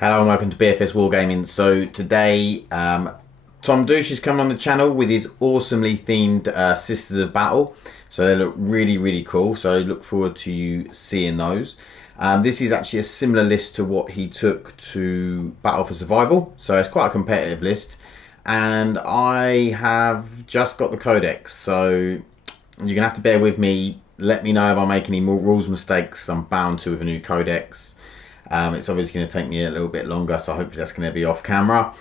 Hello and welcome to BFS Wargaming. So today Tom Douche is coming on the channel with his awesomely themed Sisters of Battle. So they look really cool, so I look forward to you seeing those. This is actually a similar list to what he took to Battle for Survival, so it's quite a competitive list. And I have just got the Codex, so you're gonna have to bear with me. Let me know if I make any more rules mistakes. I'm bound to with a new Codex. It's obviously going to take me a little bit longer, so hopefully that's going to be off camera,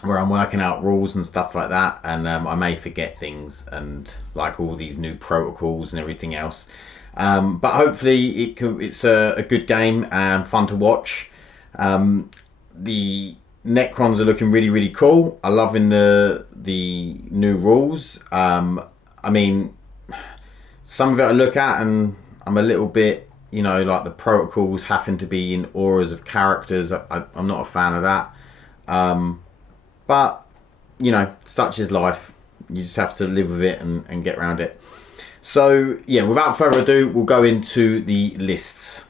where I'm working out rules and stuff like that, and I may forget things, and like all these new protocols and everything else. But hopefully it's a good game and fun to watch. The Necrons are looking really cool. I'm loving the new rules. I mean, some of it I look at and I'm a little bit, you know, like the protocols having to be in auras of characters. I'm not a fan of that. But, you know, such is life. You just have to live with it and get around it. So, yeah, without further ado, we'll go into the lists.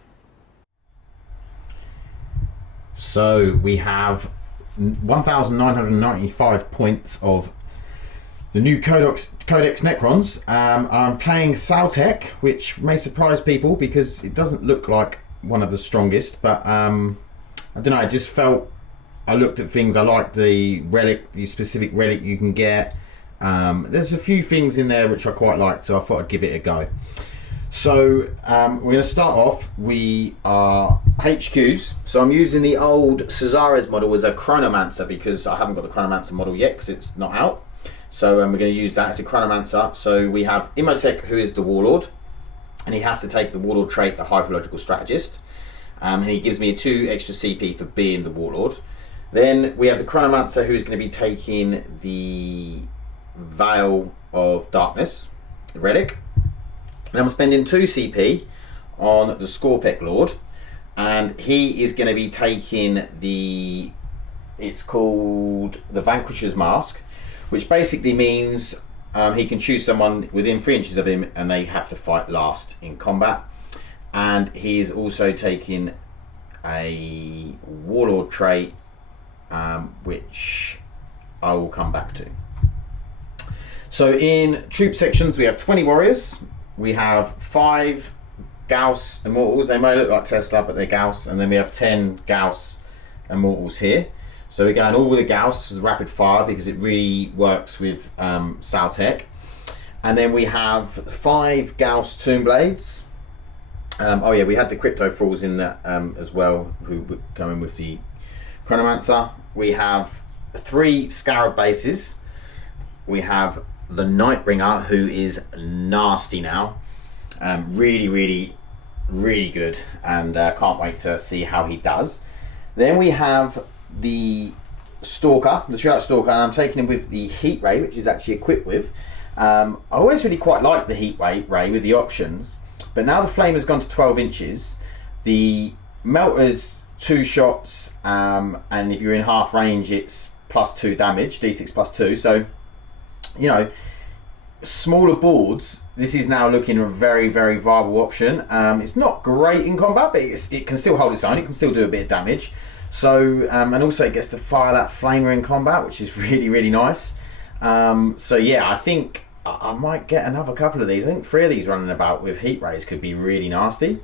So, we have 1,995 points of the new Codex Necrons. I'm playing SAUTEKH, which may surprise people because it doesn't look like one of the strongest, but I don't know, I just felt, I looked at things, I liked the relic, the specific relic you can get. There's a few things in there which I quite liked, so I thought I'd give it a go. So we're going to start off, we are HQs, so I'm using the old Cesare's model as a Chronomancer because I haven't got the Chronomancer model yet because it's not out. So we're going to use that as a Chronomancer. So we have Imhotep, who is the Warlord, and he has to take the Warlord trait, the Hyperlogical Strategist, and he gives me 2 extra CP for being the Warlord. Then we have the Chronomancer, who is going to be taking the Veil of Darkness, the relic. And I'm spending 2 CP on the SORRITAS Lord, and he is going to be taking the, it's called the Vanquisher's Mask, which basically means he can choose someone within 3 inches of him and they have to fight last in combat. And he is also taking a Warlord trait, which I will come back to. So in troop sections we have 20 warriors, we have 5 Gauss Immortals, they may look like Tesla but they're Gauss, and then we have 10 Gauss Immortals here. So we're going all with the Gauss as rapid fire because it really works with SAUTEKH. And then we have 5 Gauss Tomb Blades. Oh yeah, we had the Crypto Thralls in that as well, who were going with the Chronomancer. We have 3 Scarab Bases. We have the Nightbringer, who is nasty now. Really good, and can't wait to see how he does. Then we have the Stalker, the Shirt Stalker, and I'm taking him with the Heat Ray, which is actually equipped with. I always really quite like the Heat Ray with the options, but now the flame has gone to 12 inches. The melter's 2 shots, and if you're in half range, it's +2 damage, d6 +2. So, you know, smaller boards, this is now looking a very viable option. It's not great in combat, but it can still hold its own. It can still do a bit of damage. So, and also it gets to fire that flamer in combat, which is really nice. So yeah, I think I might get another couple of these. I think 3 of these running about with heat rays could be really nasty.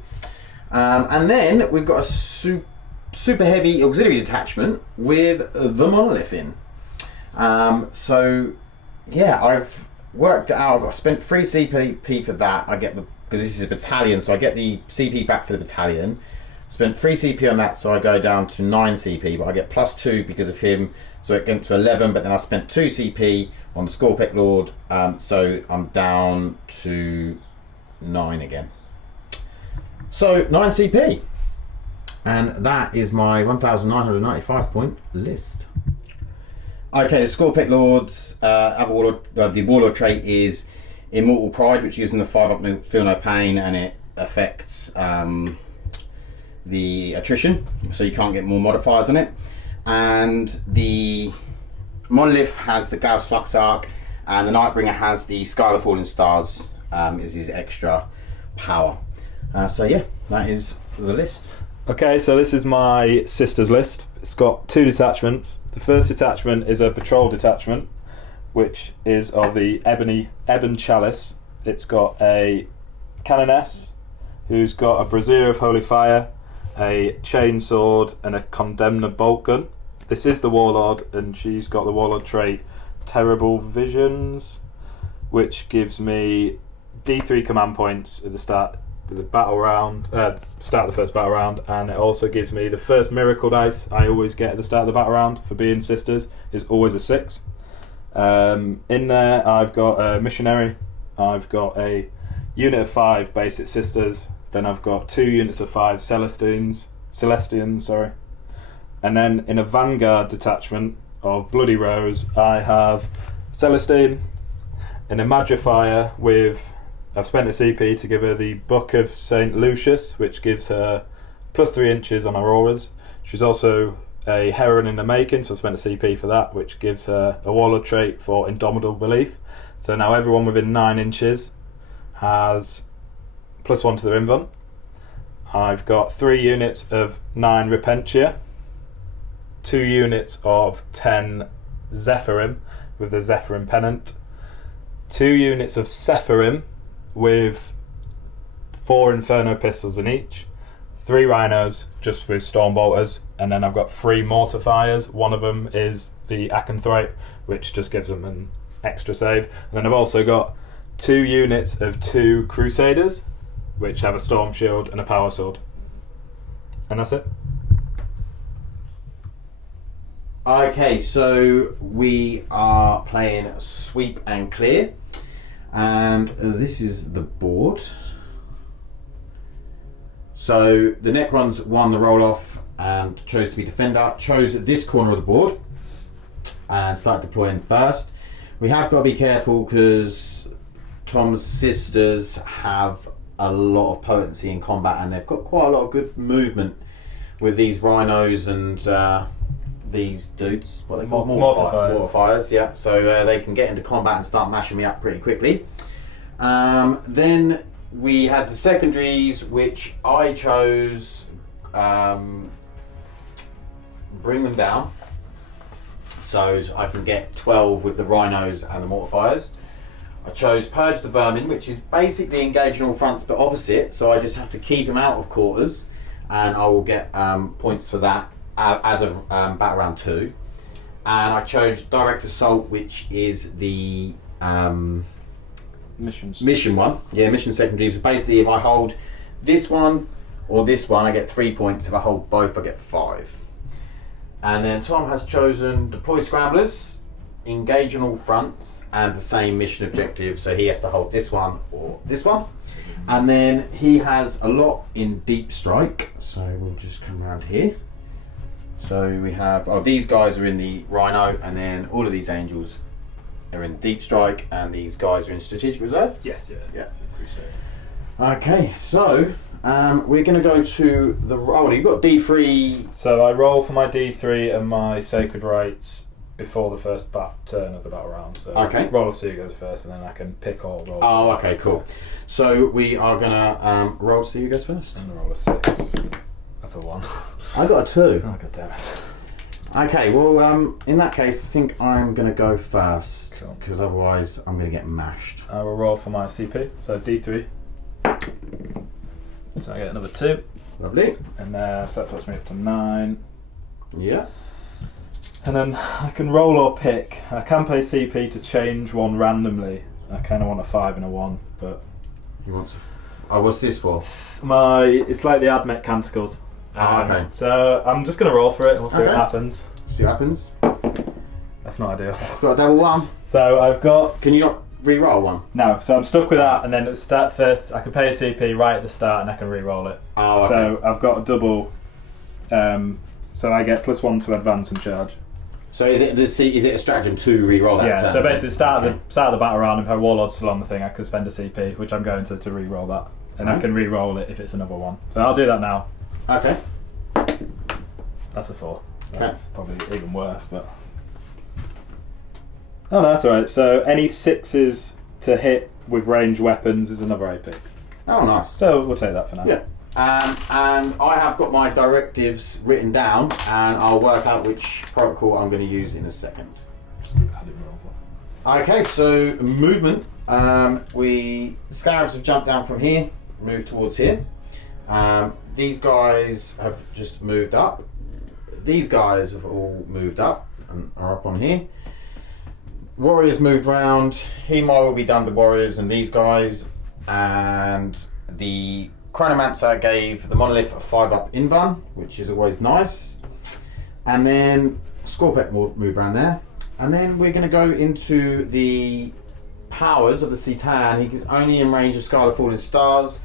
And then we've got a super heavy auxiliary detachment with the Monolith in. So yeah, I've worked it out. I spent 3 CP for that. I get the, because this is a battalion, so I get the CP back for the battalion. Spent 3 CP on that, so I go down to 9 CP, but I get +2 because of him, so it went to 11. But then I spent 2 CP on the SORRITAS Lord, so I'm down to 9 again. So 9 CP, and that is my 1,995 point list. Okay, the SORRITAS Lord's other Warlord, the Warlord trait is Immortal Pride, which gives them the 5 up, feel no pain, and it affects the attrition, so you can't get more modifiers on it. And the Monolith has the Gauss Flux Arc, and the Nightbringer has the Sky of the Fallen Stars, is his extra power. So yeah, that is the list. Okay, so this is my sisters list. It's got 2 detachments. The first detachment is a patrol detachment, which is of the Ebon Chalice. It's got a Canoness, who's got a Brazier of Holy Fire, a Chain Sword, and a Condemner Bolt Gun. This is the Warlord, and she's got the Warlord trait Terrible Visions, which gives me D3 command points at the start of the battle round, start of the first battle round, and it also gives me the first miracle dice I always get at the start of the battle round for being sisters is always a 6. In there I've got a missionary, I've got a unit of 5 basic sisters, then I've got 2 units of 5 Celestians, and then in a vanguard detachment of Bloody Rose I have Celestine, an Imagifier with, I've spent a CP to give her the Book of St. Lucius, which gives her +3 inches on auroras. She's also a heroine in the making, so I've spent a CP for that, which gives her a Warlord trait for Indomitable Belief. So now everyone within 9 inches has +1 to their invuln. I've got 3 units of 9 Repentia, 2 units of 10 Zephyrim with the Zephyrim Pennant, 2 units of Sephirim with 4 Inferno Pistols in each, 3 Rhinos just with Stormbolters, and then I've got 3 Mortifiers. One of them is the Acanthrope, which just gives them an extra save. And then I've also got 2 units of 2 Crusaders, which have a Storm Shield and a Power Sword. And that's it. Okay, so we are playing Sweep and Clear, and this is the board. So the Necrons won the roll-off and chose to be defender, chose this corner of the board and started deploying first. We have got to be careful because Tom's sisters have a lot of potency in combat, and they've got quite a lot of good movement with these rhinos and these dudes, what they call mortifiers, yeah. So they can get into combat and start mashing me up pretty quickly. Then we had the secondaries, which I chose bring them down, so I can get 12 with the rhinos and the mortifiers. I chose Purge the Vermin, which is basically engage on all fronts but opposite, so I just have to keep him out of quarters, and I will get points for that as of battle round 2. And I chose Direct Assault, which is the mission one. Yeah, mission secondary. So basically, if I hold this one or this one, I get 3 points. If I hold both, I get 5. And then Tom has chosen Deploy Scramblers, engage on all fronts, and the same mission objective. So he has to hold this one or this one. And then he has a lot in Deep Strike. So we'll just come around here. So we have, these guys are in the Rhino, and then all of these angels are in Deep Strike, and these guys are in Strategic Reserve? Yes, yeah. Okay, so we're going to go to the roll. You've got D3. So I roll for my D3 and my Sacred Rites before the first turn of the battle round. So okay. Roll of 2 goes first, and then I can pick or roll. Oh, okay, cool. So we are going to roll of 2 goes first. And roll of 6. That's a 1. I got a 2. Oh, god damn it. Okay, well, in that case, I think I'm going to go first, because otherwise I'm going to get mashed. I will roll for my CP, so D3. So I get another 2. Lovely. And so that puts me up to 9. Yeah. And then I can roll or pick. I can play CP to change one randomly. I kind of want a 5 and a 1, but... You want what's this for? It's like the Admech Canticles. Okay. So I'm just going to roll for it and we'll see what happens. See what happens. That's not ideal. It's got a double 1. So I've got... Can you not re-roll one? No, so I'm stuck with that, and then at the start first, I can pay a CP right at the start and I can re-roll it. Oh, okay. So I've got a double, so I get +1 to advance and charge. So is it a stratagem to re-roll that? Yeah, so basically start of the battle round, and if Warlord's still on the thing, I can spend a CP, which I'm going to re-roll that. And I can re-roll it if it's another 1. So I'll do that now. Okay. That's a 4. That's probably even worse, but... Oh no, that's alright. So any 6s to hit with ranged weapons is another AP. Oh, nice. So we'll take that for now. Yeah. And I have got my directives written down, and I'll work out which protocol I'm going to use in a second. Just keep adding rolls on. Okay, so movement. Scarabs have jumped down from here, moved towards here. These guys have just moved up. These guys have all moved up and are up on here. Warriors moved round. Hemar will be done the warriors and these guys. And the Chronomancer gave the monolith a 5-up invuln, which is always nice. And then Scorpek will move around there. And then we're going to go into the powers of the Citan. He's only in range of Scarlet Falling Stars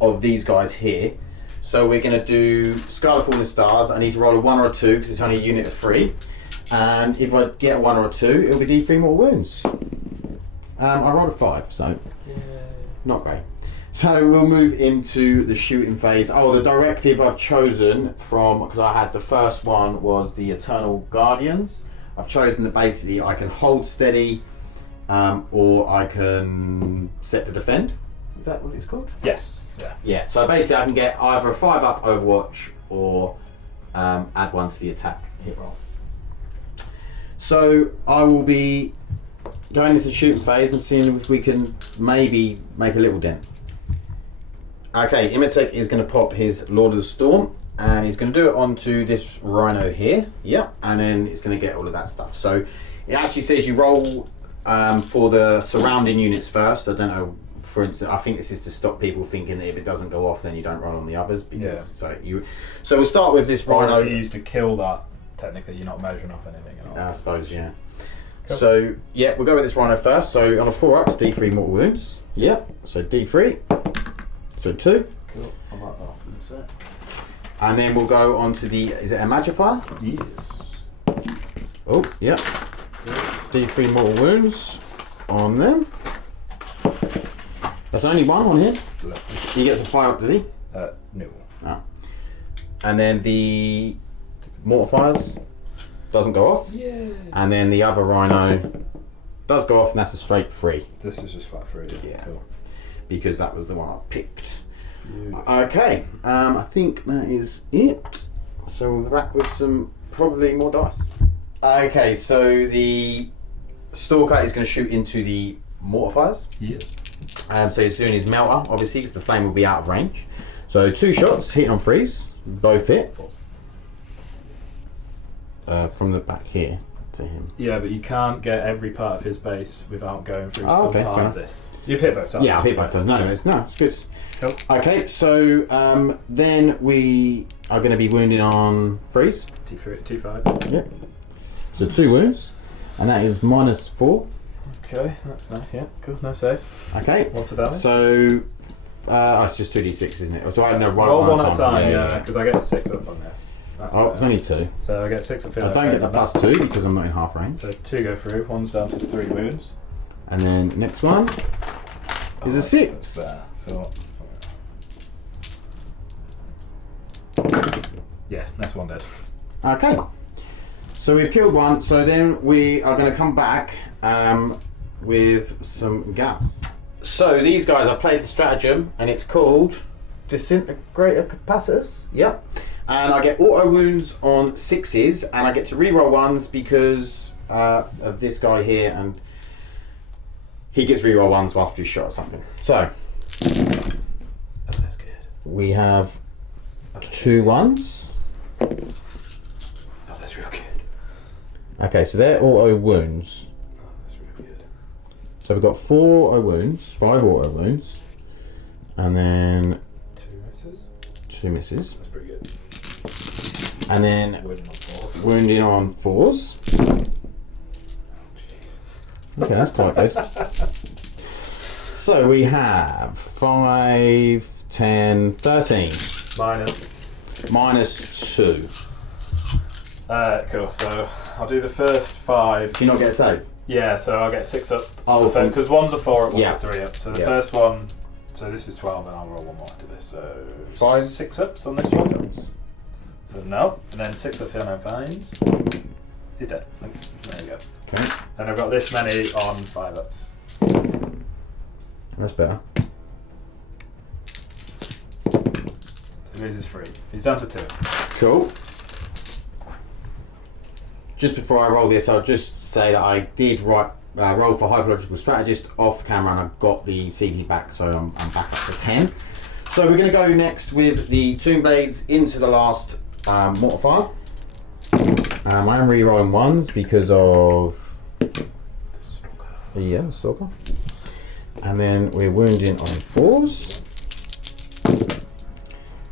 of these guys here. So we're going to do Scarlet Falling Stars. I need to roll a 1 or a 2 because it's only a unit of 3. And if I get a 1 or a 2, it'll be D3 mortal wounds. I rolled a 5, so not great. So we'll move into the shooting phase. Oh, the directive I've chosen from, because I had the first one was the Eternal Guardians. I've chosen that basically I can hold steady or I can set to defend. Is that what it's called? Yes. Yeah. Yeah, so basically I can get either a 5-up Overwatch or add 1 to the attack hit roll. So I will be going into the shooting phase and seeing if we can maybe make a little dent. Okay, Imitek is going to pop his Lord of the Storm and he's going to do it onto this Rhino here. Yeah, and then it's going to get all of that stuff. So it actually says you roll for the surrounding units first. I don't know, for instance, I think this is to stop people thinking that if it doesn't go off then you don't roll on the others. Because, so we'll start with this Rhino. Or if you used to kill that, technically you're not measuring off anything at all. I suppose, yeah. Cool. So, yeah, we'll go with this Rhino first. So on a 4-up, it's D3 mortal wounds. Yeah, so D3. So 2. Cool. I like that in a sec. And then we'll go on to the, is it a Magifier? Yes. Oh, yeah. D3 mortal wounds on them. That's only 1 on here. He gets a 5-up, does he? No. Oh. And then the Mortifiers doesn't go off. Yeah. And then the other Rhino does go off, and that's a straight 3. This is just flat 3. Yeah. Cool. Because that was the one I picked. Beautiful. Okay, I think that is it. So we'll be back with some probably more dice. Okay, so the Stalker is going to shoot into the Mortifiers. Yes. So he's doing his melter, obviously, because the flame will be out of range. So 2 shots, hitting on 3s, both hit. From the back here to him. Yeah, but you can't get every part of his base without going through Oh, some okay, part fair of this. You've hit both times. Yeah, I've hit both times. No, it's good. Cool. Okay, so then we are going to be wounding on 3s. T3, T5. Yep. So 2 wounds, and that is -4. Okay, that's nice. Yeah, cool. No save. Okay. What's the damage? So it's just 2d6, isn't it? So I know Roll one at a time. Yeah, Yeah, because I get a 6 up on this. That's Oh, it's fair. only 2. So I get 6 up. I don't get the +2 because I'm not in half range. So 2 go through. 1's down to 3 wounds. And then next one is a 6. That's there. So yeah, that's 1 dead. Okay. So we've killed 1. So then we are going to come back with some gas. So these guys, I played the stratagem, and it's called Disintegrator Capacitors. Yep. And I get auto wounds on 6s, and I get to reroll 1s because of this guy here, and he gets reroll 1s after he's shot at something. So Oh, that's good. we have 2 1s. Oh, that's real good. Okay, so they're auto wounds. Oh, that's real good. So we've got 4 auto wounds, 5 auto wounds, and then 2 misses. 2 misses, That's pretty good. and then Wounding on 4s. wounding on 4s. Okay, that's quite good. So we have 5, 10, 13. -2. Cool. So I'll do the first 5. Do you not get a save? Yeah, so I'll get 6 up. Oh, from- because 1's a 4 up, 1's Yeah. a 3 up. So the Yeah. first one, so this is 12, and I'll roll 1 more after this. So 5. 6 ups on this one. So no, and then 6 up for no fines. He's dead. There you go. Okay, And I've got this many on 5 ups. that's better. He loses 3. He's down to 2. Cool. Just before I roll this, I'll just say that I did roll for Hypological Strategist off camera, and I've got the CP back, so I'm back up to 10. So we're going to go next with the Tomb Blades into the last Mortifier. I am re-rolling 1s because of the Stalker. And then we're wounding on 4s.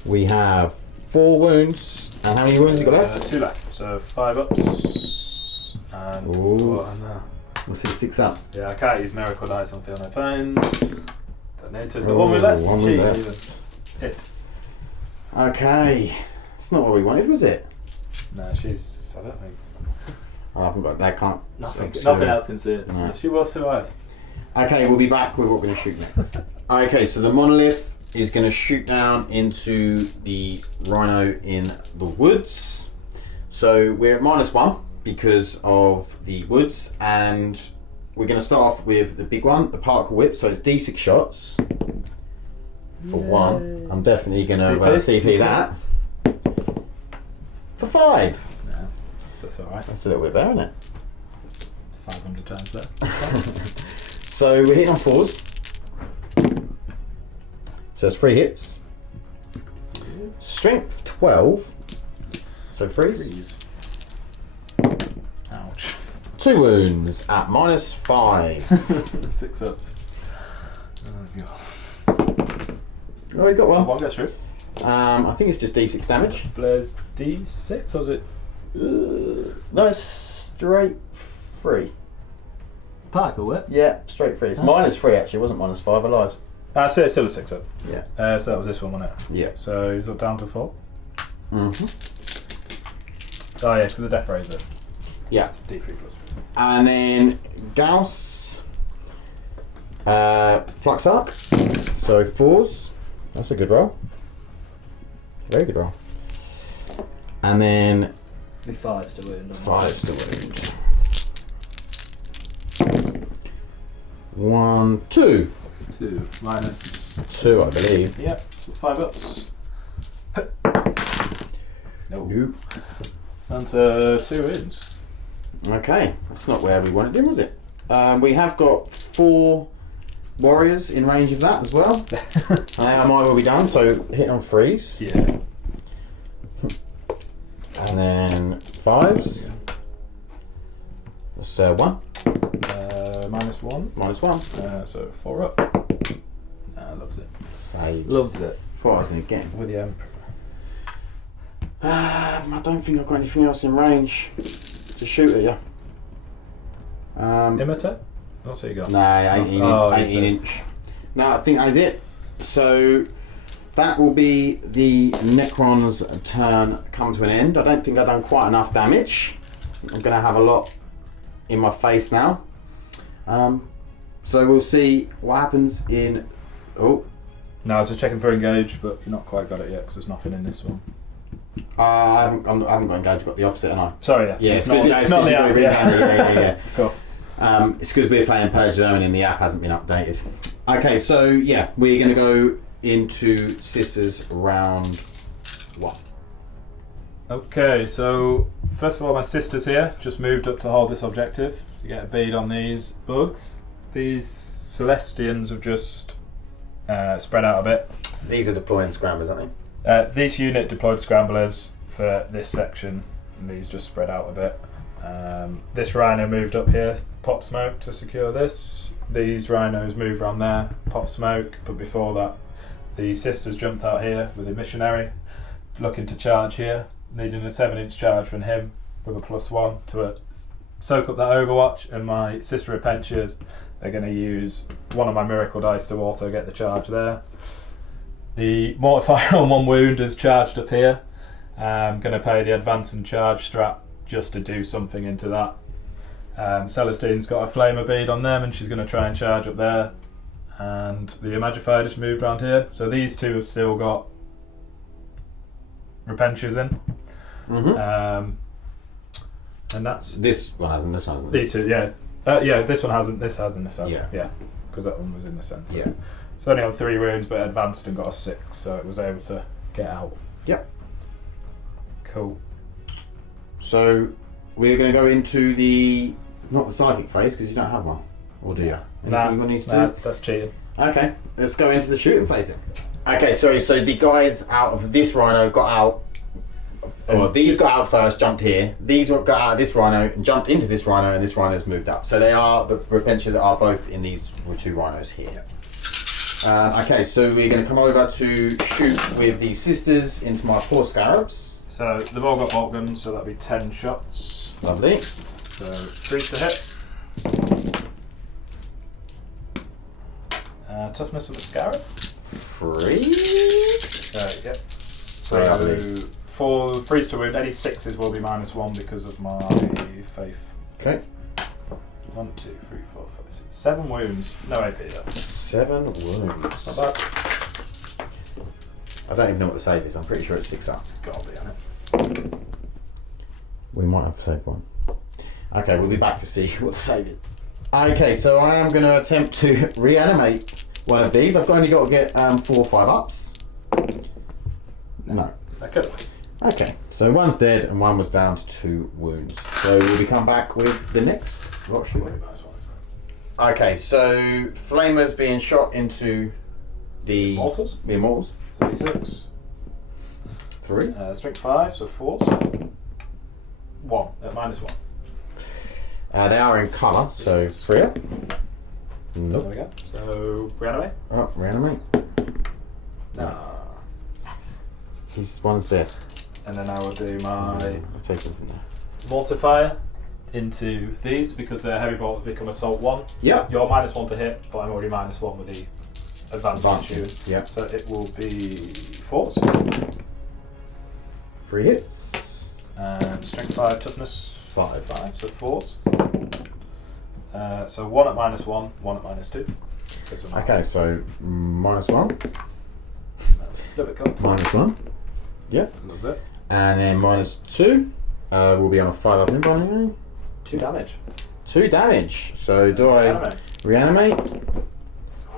We have 4 wounds. And how many wounds you got left? 2 left. So 5 ups. And what am I? We'll see 6 ups. Yeah, I can't use Miracle Dice on Feel No Pains. Don't need to. Got 1 wound left. 1 wound left. Hit. Okay. It's not what we wanted, was it? No, she's. I don't think. I haven't got that. Can't. Nothing else can see it. No. She will survive. Okay, we'll be back with what we're going to shoot next. Okay, so the monolith is going to shoot down into the rhino in the woods. So we're at -1 because of the woods, and we're going to start off with the big one, the particle whip. So it's D6 shots for 1. I'm definitely going to CP that for 5. Yeah, so it's alright. That's a little bit better, isn't it? 500 times better. So we're hitting on 4s. So it's 3 hits. Strength 12. So 3s. Ouch. 2 wounds at -5. 6 up. Oh god. Oh, you got one. 1 gets through. I think it's just D6 damage. Blair's D6 or is it? No, it's straight 3. Particle whip? Yeah, straight 3. It's -3 actually. It wasn't -5. I lied. So it's still a 6 up. Yeah. So that was this one, wasn't it? Yeah. So he's up down to 4. Mhm. Oh yeah, because the Death Razor. Yeah. D3 plus 3. And then Gauss, Flux Arc. So 4s. That's a good roll. Very good roll. And then 5's to wound. 5's the wound. 1, 2. 2 minus 2, I believe. Yep, 5 ups. Nope. Down to 2 wounds. Okay, that's not where we wanted him, was it? We have got 4 warriors in range of that as well. Mine will be done, so hit on 3s. Yeah. And then 5s. That's 1. -1. -1. So 4 up. Loves it. Saves. Loves it. Thought I was going to get him. With the Emperor. I don't think I've got anything else in range to shoot at you. Imitate? What's he got? No, 18, Oh, 18 inch. No, I think that's it. So that will be the Necrons' turn come to an end. I don't think I've done quite enough damage. I'm going to have a lot in my face now. So we'll see what happens in... Oh. No, I was just checking for engage, but you've not quite got it yet because there's nothing in this one. I haven't got engaged, I've got the opposite, haven't I? Sorry, yeah. Yeah, it's not the app, yeah. Of course. It's because we're playing Purge Vermin and the app hasn't been updated. Okay, so yeah, we're going to go into Sisters round 1. Okay, so first of all, my sister's here, just moved up to hold this objective to get a bead on these bugs. These Celestians have just spread out a bit. These are deploying scramblers, aren't they? This unit deployed scramblers for this section, and these just spread out a bit. This rhino moved up here, pop smoke to secure this. These rhinos moved around there, pop smoke, but before that, the sisters jumped out here with a missionary, looking to charge here, needing a 7-inch charge from him with a +1 to soak up that overwatch, and my sister Repentiers, they're going to use one of my miracle dice to auto get the charge there. The mortifier on 1 wound is charged up here. I'm going to pay the advance and charge strat just to do something into that. Celestine's got a flamer bead on them and she's going to try and charge up there. And the Imagifier just moved around here. So these two have still got Repentiers in. Mm-hmm. And that's... This one hasn't, this one hasn't. These two, yeah. Yeah, this one hasn't, this has, and this has. Yeah. Because that one was in the centre. Yeah. So only on 3 wounds, but advanced and got a 6, so it was able to get out. Yep. Cool. So we're going to go into not the psychic phase because you don't have one, or do you? Anything we need to do? That's cheating. Okay, let's go into the shooting phase then. Okay, so the guys out of this rhino got out. Or these got out first, jumped here. These got out of this rhino and jumped into this rhino, and this rhino's moved up. So the adventures are both in these two rhinos here. Yep. Okay, so we're going to come over to shoot with the sisters into my 4 scarabs. So they've all got bolt guns, so that'll be 10 shots. Lovely. So 3 to hit. Toughness of the scarab. 3. Yep. So 4 freeze to wound. Any 6s will be -1 because of my faith. Okay. 1, 2, 3, 4, 5, 6, 7 wounds. No AP though. 7 wounds. Not bad. I don't even know what the save is. I'm pretty sure it's 6 up. Gotta be on it. We might have saved one. Okay, we'll be back to see what the save is. Okay, so I am going to attempt to reanimate one of these. I've only got to get 4 or 5 ups. No. Okay. Okay, so one's dead and one was down to 2 wounds. So we'll be come back with the next lot shooting. Okay, so flamers being shot into the Immortals. 36. 3. Strength 5, so 4. 1 at -1. They are in colour, so 3 up. There Nope. we go. So reanimate. Oh, reanimate. No. One's dead. And then I will do my I'll take them from there. mortifier into these because their heavy bolts become assault 1. Yep. You're -1 to hit, but I'm already -1 with the advanced shooting. Yep. So it will be 4s. 3 hits. And strength 5, toughness 5. 5, so 4s. So 1 at -1, 1 at -2. Okay, so -1. A little bit cold. -1. Yep. A little bit. And then -2. We'll be on a 5 up anyway. 2 damage. 2 damage. So do I reanimate?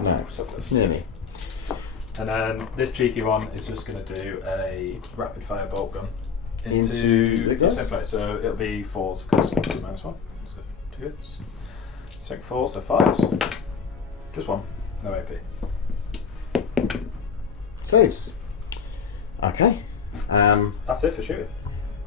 No. So close. Nearly. And then this cheeky one is just going to do a rapid fire bolt gun Into the the same guys? place. So it'll be 4s because -1. So 2 hits. Strength 4, so 5s. Just 1. No AP. Saves. Okay. That's it for shooting.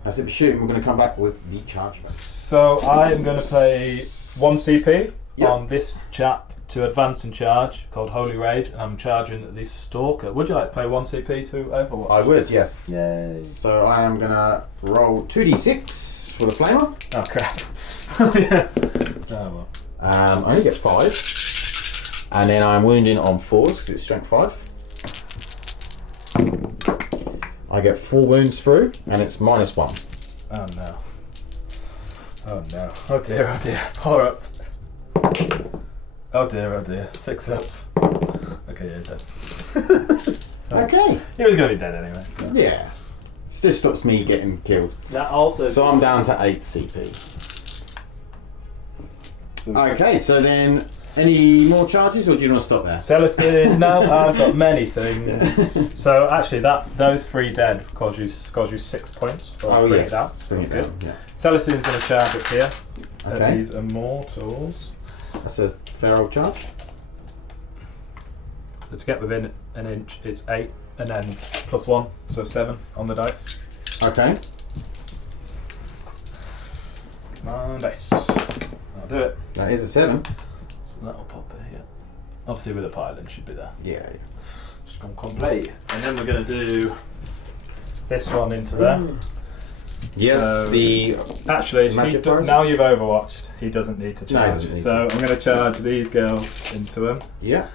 That's it for shooting. We're going to come back with the charge. So I am going to pay 1 CP Yep. on this chap to advance and charge called Holy Rage, and I'm charging the Stalker. Would you like to play 1 CP to Overwatch? I would, yes. Yay. So I am going to roll 2d6 for the flamer. Oh crap. Yeah. Oh well. I only get 5. And then I'm wounding on 4s because it's strength 5. I get 4 wounds through and it's -1. Oh no. Oh no. Oh dear, oh dear. 4 up. Oh dear, oh dear. 6 ups. Okay, yeah, he's dead. Okay. He was going to be dead anyway. So. Yeah. It just stops me getting killed. That also. So I'm down to 8 CP. Okay, so then any more charges or do you want to stop there? Celestine, no, I've got many things. So actually, those 3 dead cause you 6 points. For bring it down. Bring That's it good. down, yeah. Celestine's going to charge up here. Okay. These immortals. That's a fair old charge. So to get within an inch, it's 8, and then +1, so 7 on the dice. Okay. Come on, dice. I'll do it. That is a 7. So that'll pop it here. Obviously with a pile-in should be there. Yeah. Just gonna complete. And then we're going to do this one into there. Yes, the Actually, magic fires? now you've overwatched, he doesn't need to No, he charge. doesn't need So I'm going to charge these girls into him. Yeah.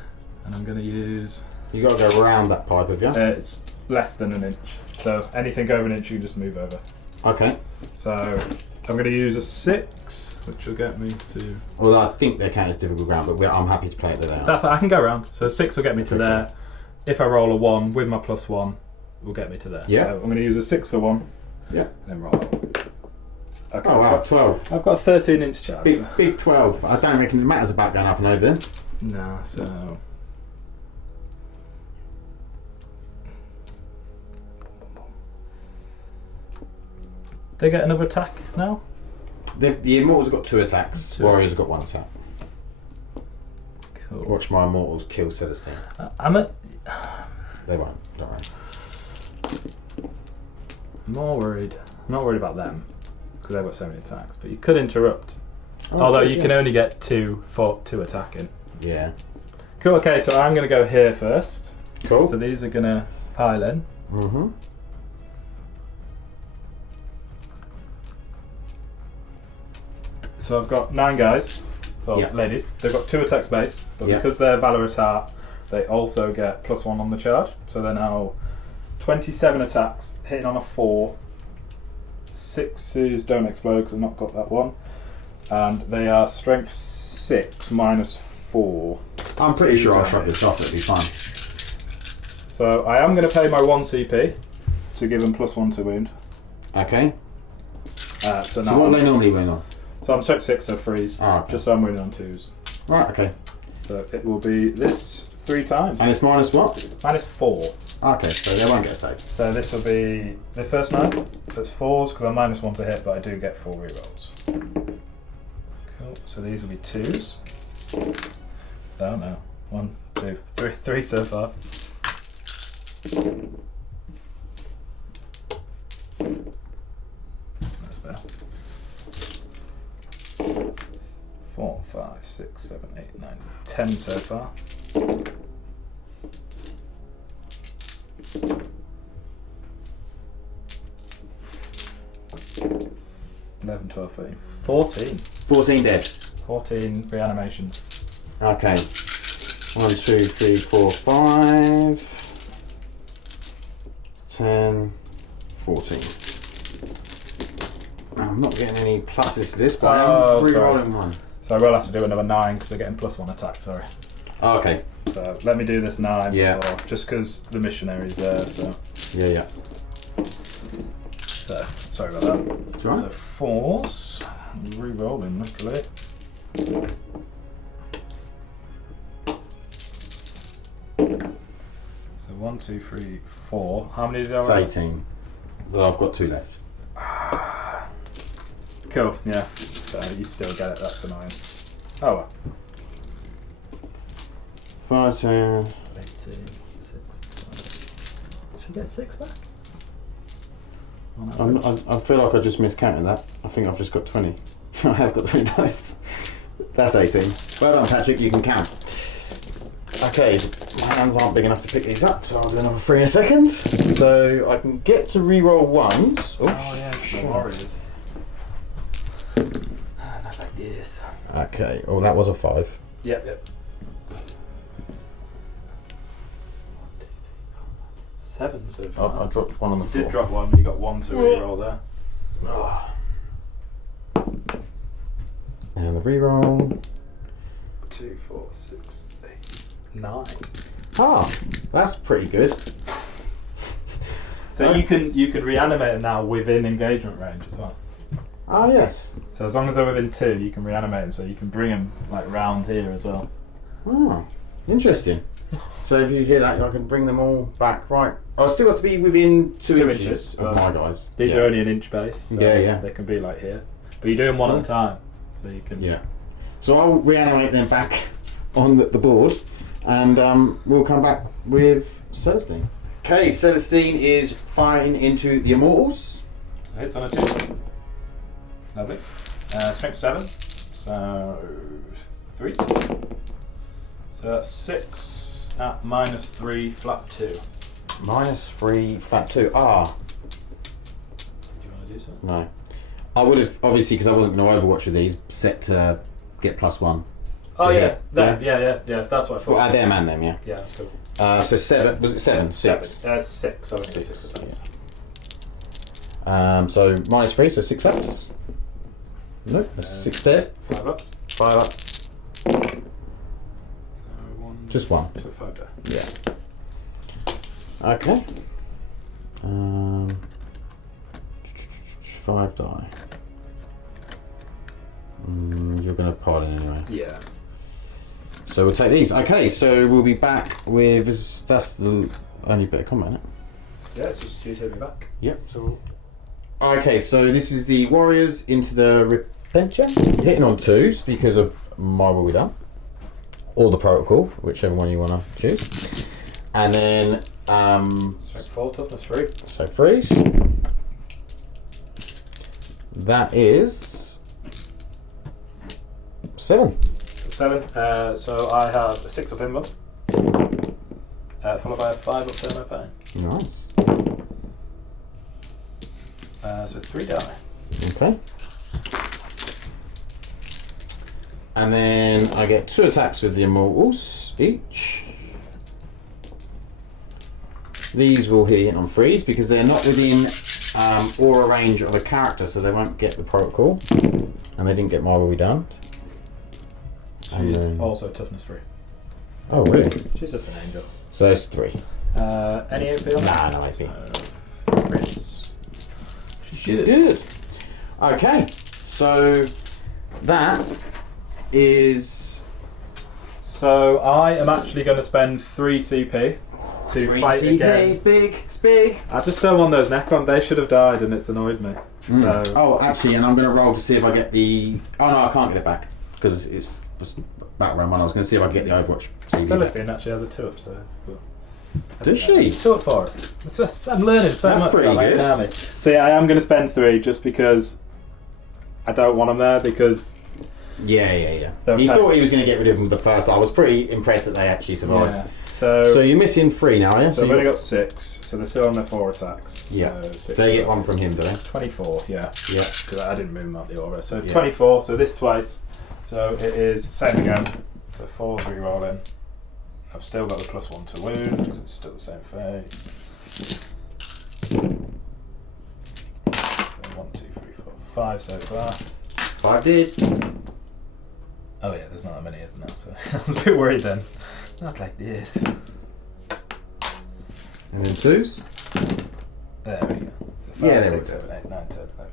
And I'm going to use... You got to go around that pipe, have you? it's less than an inch. So anything over an inch you just move over. Okay. So I'm going to use a 6, which will get me to... Well, I think they count as difficult ground, but I'm happy to play it there. That's I can go around. So 6 will get me to there. If I roll a 1 with my +1, will get me to there. Yeah. So I'm going to use a 6 for 1. Yeah. And then roll. Okay, Oh wow, 12. I've got a 13-inch charge. Big 12. I don't reckon it matters about going up and over then. No, so... They get another attack now? The Immortals have got 2 attacks. Two. Warriors have got 1 attack. Cool. Watch my Immortals kill Celestine. I'm They won't. Don't worry. more worried. I'm not worried about them because they've got so many attacks. But you could interrupt. Oh, Although good, you can yes. only get 2 attacking. Yeah. Cool. Okay, so I'm going to go here first. Cool. So these are going to pile in. Mm-hmm. So I've got 9 guys, or Yeah. ladies. They've got 2 attacks base, but Yeah. because they're Valorous Heart, they also get +1 on the charge. So they're now 27 attacks, hitting on a 4. 6s don't explode because I've not got that one. And they are strength 6 -4. I'm pretty sure I'll damage. shrug this off. It'll be fine. So I am going to pay my 1 CP to give them +1 to wound. Okay. So So now what do they normally win on? so I'm strength 6, so freeze. Ah, okay. Just so I'm winning on 2s. Right. Okay. So it will be this 3 times. And it's minus what? -4. Okay, so they won't get saved. So this will be the first 9. So it's 4s because I'm -1 to hit, but I do get 4 rerolls. Cool. So these will be 2s. Oh no. 1, 2, 3. 3 so far. That's better. 4, 5, 6, 7, 8, 9, 10 so far. 11, 12, 13, 14. 14 dead. 14 reanimations. Okay. 1, 2, 3, 4, 5. 10. 14. I'm not getting any pluses to this, but I Oh, am sorry. re-rolling 1. So I will have to do another 9 because they're getting +1 attack, sorry. Oh, okay. So let me do this 9 Yeah. before, just because the missionary's there, so. Yeah, yeah. So, sorry about that. That's right. So 4s, re-rolling luckily. So 1, 2, 3, 4. How many did I roll? It's 18. So I've got 2 left. Cool, yeah. So you still get it, that's annoying. Oh well. 5, 10. 18, 6, 5. Should we get 6 back? I feel like I just miscounted that. I think I've just got 20. I have got 20 dice. That's 18. Well done, Patrick, you can count. Okay, my hands aren't big enough to pick these up, so I'll do another 3 in a second. So I can get to re-roll 1s. Oh yeah, the Warriors. Not like this. Okay, oh, that was a 5. Yep. 7 so far. I dropped 1 on the You floor. did drop 1, you got 1 to re-roll there. And the re-roll. 2, 4, 6, 8, 9. Ah, that's pretty good. So you can reanimate them now within engagement range as well. Ah, yes. So as long as they're within 2, you can reanimate them. So you can bring them like round here as well. Ah, interesting. So if you hear that, I can bring them all back. Right. I still have to be within 2 2 inches inches, of my guys. These Yeah. are only an inch base. So Yeah. They can be like here, but you do them one at a time. So you can. Yeah. So I'll reanimate them back on the board, and we'll come back with Celestine. Okay, Celestine is firing into the Immortals. Hits on a 2. Lovely. Strength 7. So 3. So that's 6 at -3, flat 2. -3, flat 2. Ah, Do you want to do something? no. I would have, obviously, because I wasn't going to Overwatch with these, set to get +1. Oh Yeah. yeah, that, yeah. That's what I Well, thought. them and them, yeah. Yeah, that's cool. So 7, was it 7? 6. 6. I only got 6 attacks. So -3, so 6 ups. Nope, that's 6 dead. 5 ups. 5 up. So 1. Just 1. So 5 there. Yeah. Okay. 5 die. You're going to pile in anyway. Yeah. So we'll take these. Okay, so we'll be back with. That's the only bit of combat, isn't it? Yeah, it's just you take me back. Yep. So Okay, so this is the Warriors into the Repentia. Hitting on 2s because of my will be done. Or the protocol, whichever one you want to choose. And then... Strength 4, toughness 3. So 3s. That is... 7. 7. So I have a 6 up inward. Followed by a 5 up thermo pain. Nice. So 3 die. Okay. And then I get 2 attacks with the Immortals each. These will hit on 3s because they're not within aura range of a character, so they won't get the protocol. And they didn't get my will be done. She's also toughness 3. Oh, really? She's just an angel. So it's 3. Any AP on Nah, that? no AP. She's Good. Okay, so that is... So I am actually going to spend 3 CP to fight again. It's big, it's big. I just don't want those Necrons. They should have died, and it's annoyed me. So Oh, actually, and I'm going to roll to see if I get the... Oh no, I can't get it back because it's back round 1. I was going to see if I can get the Overwatch CD Celestine actually has a 2-up, so. Does she? 2-up for it. It's just, I'm learning so That's much. pretty about good. my army. So yeah, I am going to spend 3 just because I don't want them there because. Yeah. He thought he was going to get rid of them the first. I was pretty impressed that they actually survived. Yeah. So you're missing 3 now, yeah? So I've only got 6, so they're still on their 4 attacks. Yeah. So 6 They get 1 from him, do they? 24, yeah. Yeah. Because I didn't move them out the aura. So Yeah. 24, so this twice. So it is same again. So 4 re-rolling. I've still got the +1 to wound because it's still the same phase. So 1, 2, 3, 4, 5 so far. 5 did. Oh yeah, there's not that many, isn't there? So I was a bit worried then. Not like this. And then 2s. There we go. So 5, Yeah, there 6, we go. 7, 8, 9, 10, 11,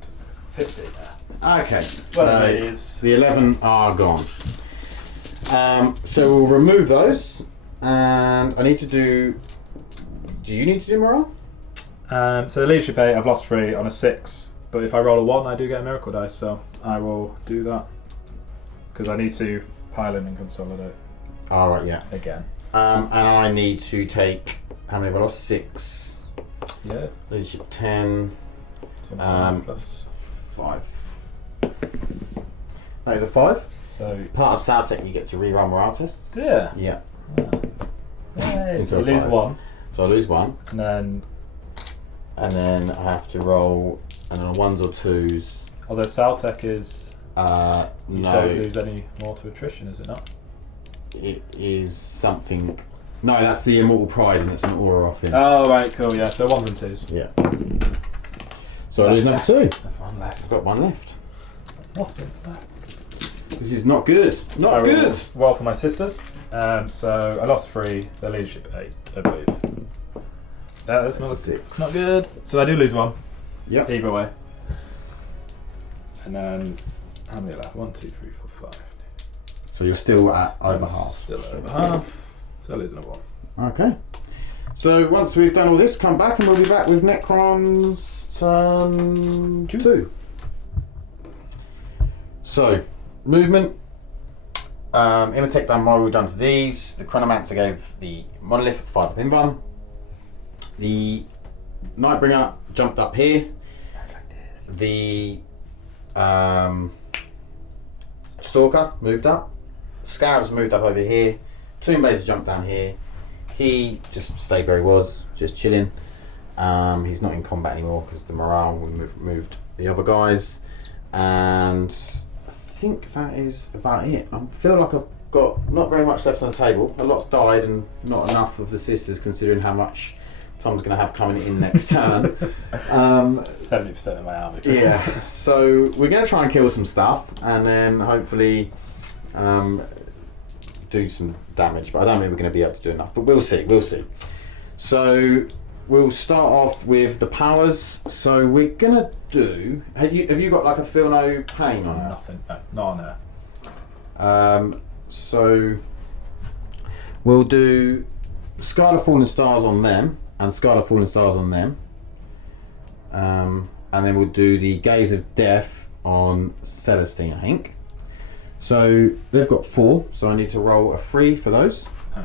15 now. Okay, so Well, it is. the 11 are gone. So we'll remove those, and I need to do... Do you need to do morale? So the leadership 8, I've lost 3 on a 6, but if I roll a 1, I do get a miracle dice, so I will do that. Because I need to pile in and consolidate Alright, yeah. again. And I need to take... How many have I lost? 6. Yeah. Leadership 10. 25 plus. 5. That is a 5. So. Part of SAUTEKH, you get to rerun morale tests. Yeah. Yeah. Yay, Into so you a lose 5. 1, So I lose 1. and then. And then I have to roll, and then 1s or 2s. Although SAUTEKH is. You No, don't lose any more to attrition, is it not? it is something. No, that's the Immortal Pride, and it's an aura off him. Oh, right, cool, yeah. So 1s and 2s. Yeah. So I lose number 2. There's 1 left. I've got 1 left. What the fuck? This is not good. Not I good. rolled well for my sisters. So I lost 3, their leadership 8, I believe. That's a not 6. Not good. So I do lose 1. Yep. Either way. And then how many left? 1, 2, 3, 4, 5. So you're still at over half. Still over half. So I lose another 1. Okay. So once we've done all this, come back and we'll be back with Necrons turn 2. So, movement. Imitek done what we've done to these. The Chronomancer gave the Monolith 5 pin bun. The Nightbringer jumped up here. The Stalker moved up. Scarab's moved up over here. Tomeblazer jumped down here. He just stayed where he was, just chilling. He's not in combat anymore because the morale we moved the other guys. And I think that is about it. I feel like I've got not very much left on the table. A lot's died and not enough of the sisters considering how much Tom's going to have coming in next turn. 70% of my army. Yeah, so we're going to try and kill some stuff and then hopefully do some damage, but I don't think we're going to be able to do enough, but we'll see. So we'll start off with the powers. So we're going to do... Have you got like a feel no pain on it? Nothing. Not on her. So we'll do Scarlet Fallen Stars on them and Scarlet Fallen Stars on them. and then we'll do the Gaze of Death on Celestine, I think. So they've got 4, so I need to roll a 3 for those, Oh,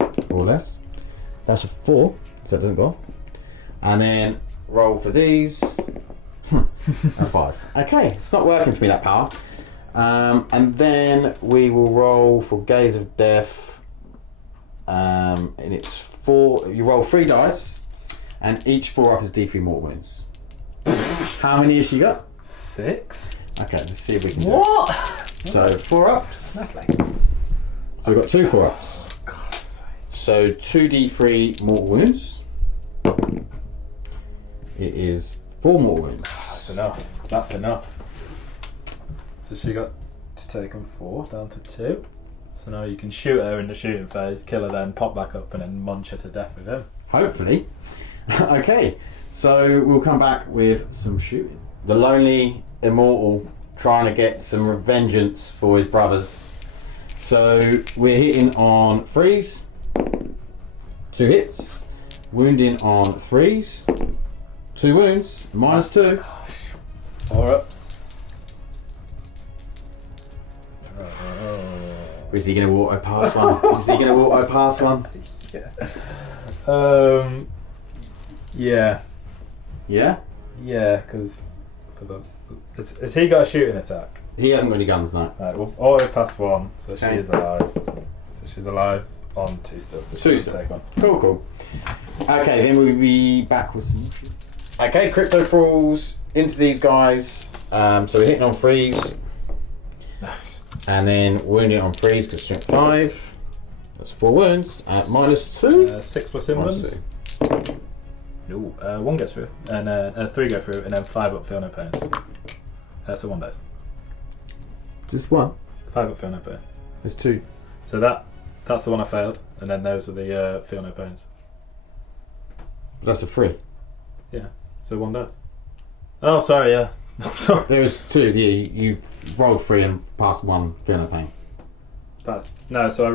yeah. or less. That's a 4, so that doesn't go off. And then roll for these, a 5. Okay, it's not working for me, that power. And then we will roll for Gaze of Death, and it's 4. You roll 3 dice, and each 4 up is D3 mortal wounds. How many has she got? 6. Okay, let's see if we can do it. What? So 4 ups. Lovely. So we've got 2 4 ups. God's sake. So 2d3 mortal wounds. It is 4 mortal wounds. That's enough. That's enough. So she got to take them 4 down to 2. So now you can shoot her in the shooting phase, kill her, then pop back up and then munch her to death with him. Hopefully. Okay, so we'll come back with some shooting. The lonely immortal trying to get some vengeance for his brothers. So we're hitting on 3s. 2 hits. Wounding on 3s. 2 wounds. -2. 4 ups. Is he going to auto pass one? Is he going to auto pass one? Yeah. Yeah? Yeah, because for the has he got a shooting attack? He hasn't got any guns now. Right, well, auto pass 1, so she Okay. is alive. So she's alive on 2 still. So 2 she still. can take 1. Cool, cool. Okay, then we'll be back with some. Okay, crypto thralls into these guys. So we're hitting on 3s, Nice. and then wounding on 3s because strength 5. That's 4 wounds at -2. 6 plus invincibility. -2. No, 1 gets through, and 3 go through, and then 5 up, feel no pains. So 1 dies. Just 1. 5 up, feel no pain. There's 2. So that's the one I failed, and then those are the feel no pains. That's a 3. Yeah, so 1 dies. Oh, sorry, yeah. Sorry. There was 2. Yeah, you rolled 3 and passed 1. Feel no pain. No, so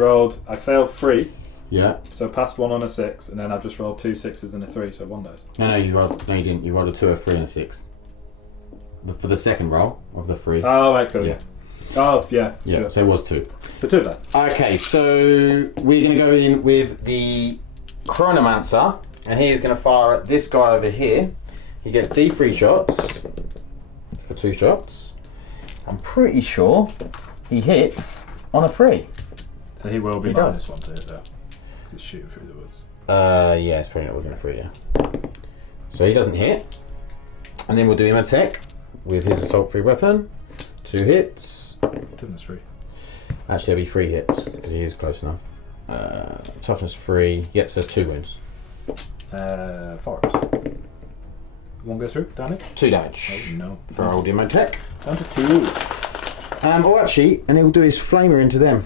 I failed 3, Yeah. so I passed 1 on a 6, and then I've just rolled 2 6s and a 3, so 1 dies. No, you rolled. No, you didn't. You rolled a 2, a 3, and a 6. For the second roll of the 3. Oh, right, cool. Yeah. Oh, yeah. Yeah. Sure. So it was 2. But 2 of that. Okay, so we're going to go in with the Chronomancer, and he is going to fire at this guy over here. He gets D3 shots for 2 shots. I'm pretty sure he hits on a 3. So he will be He minus does. 1 to hit though, because he's shooting through the woods. Yeah, it's probably not within a 3, yeah. So he doesn't hit. And then we'll do him a tech with his assault free weapon. 2 hits. 2 minus 3. Actually, there'll be 3 hits because he is close enough. Toughness 3. Yep, so there's 2 wounds. 4 ups. 1 goes through, damage? 2 damage. Oh no. For old Demo tech. Down to 2. Oh, actually, and he'll do his flamer into them.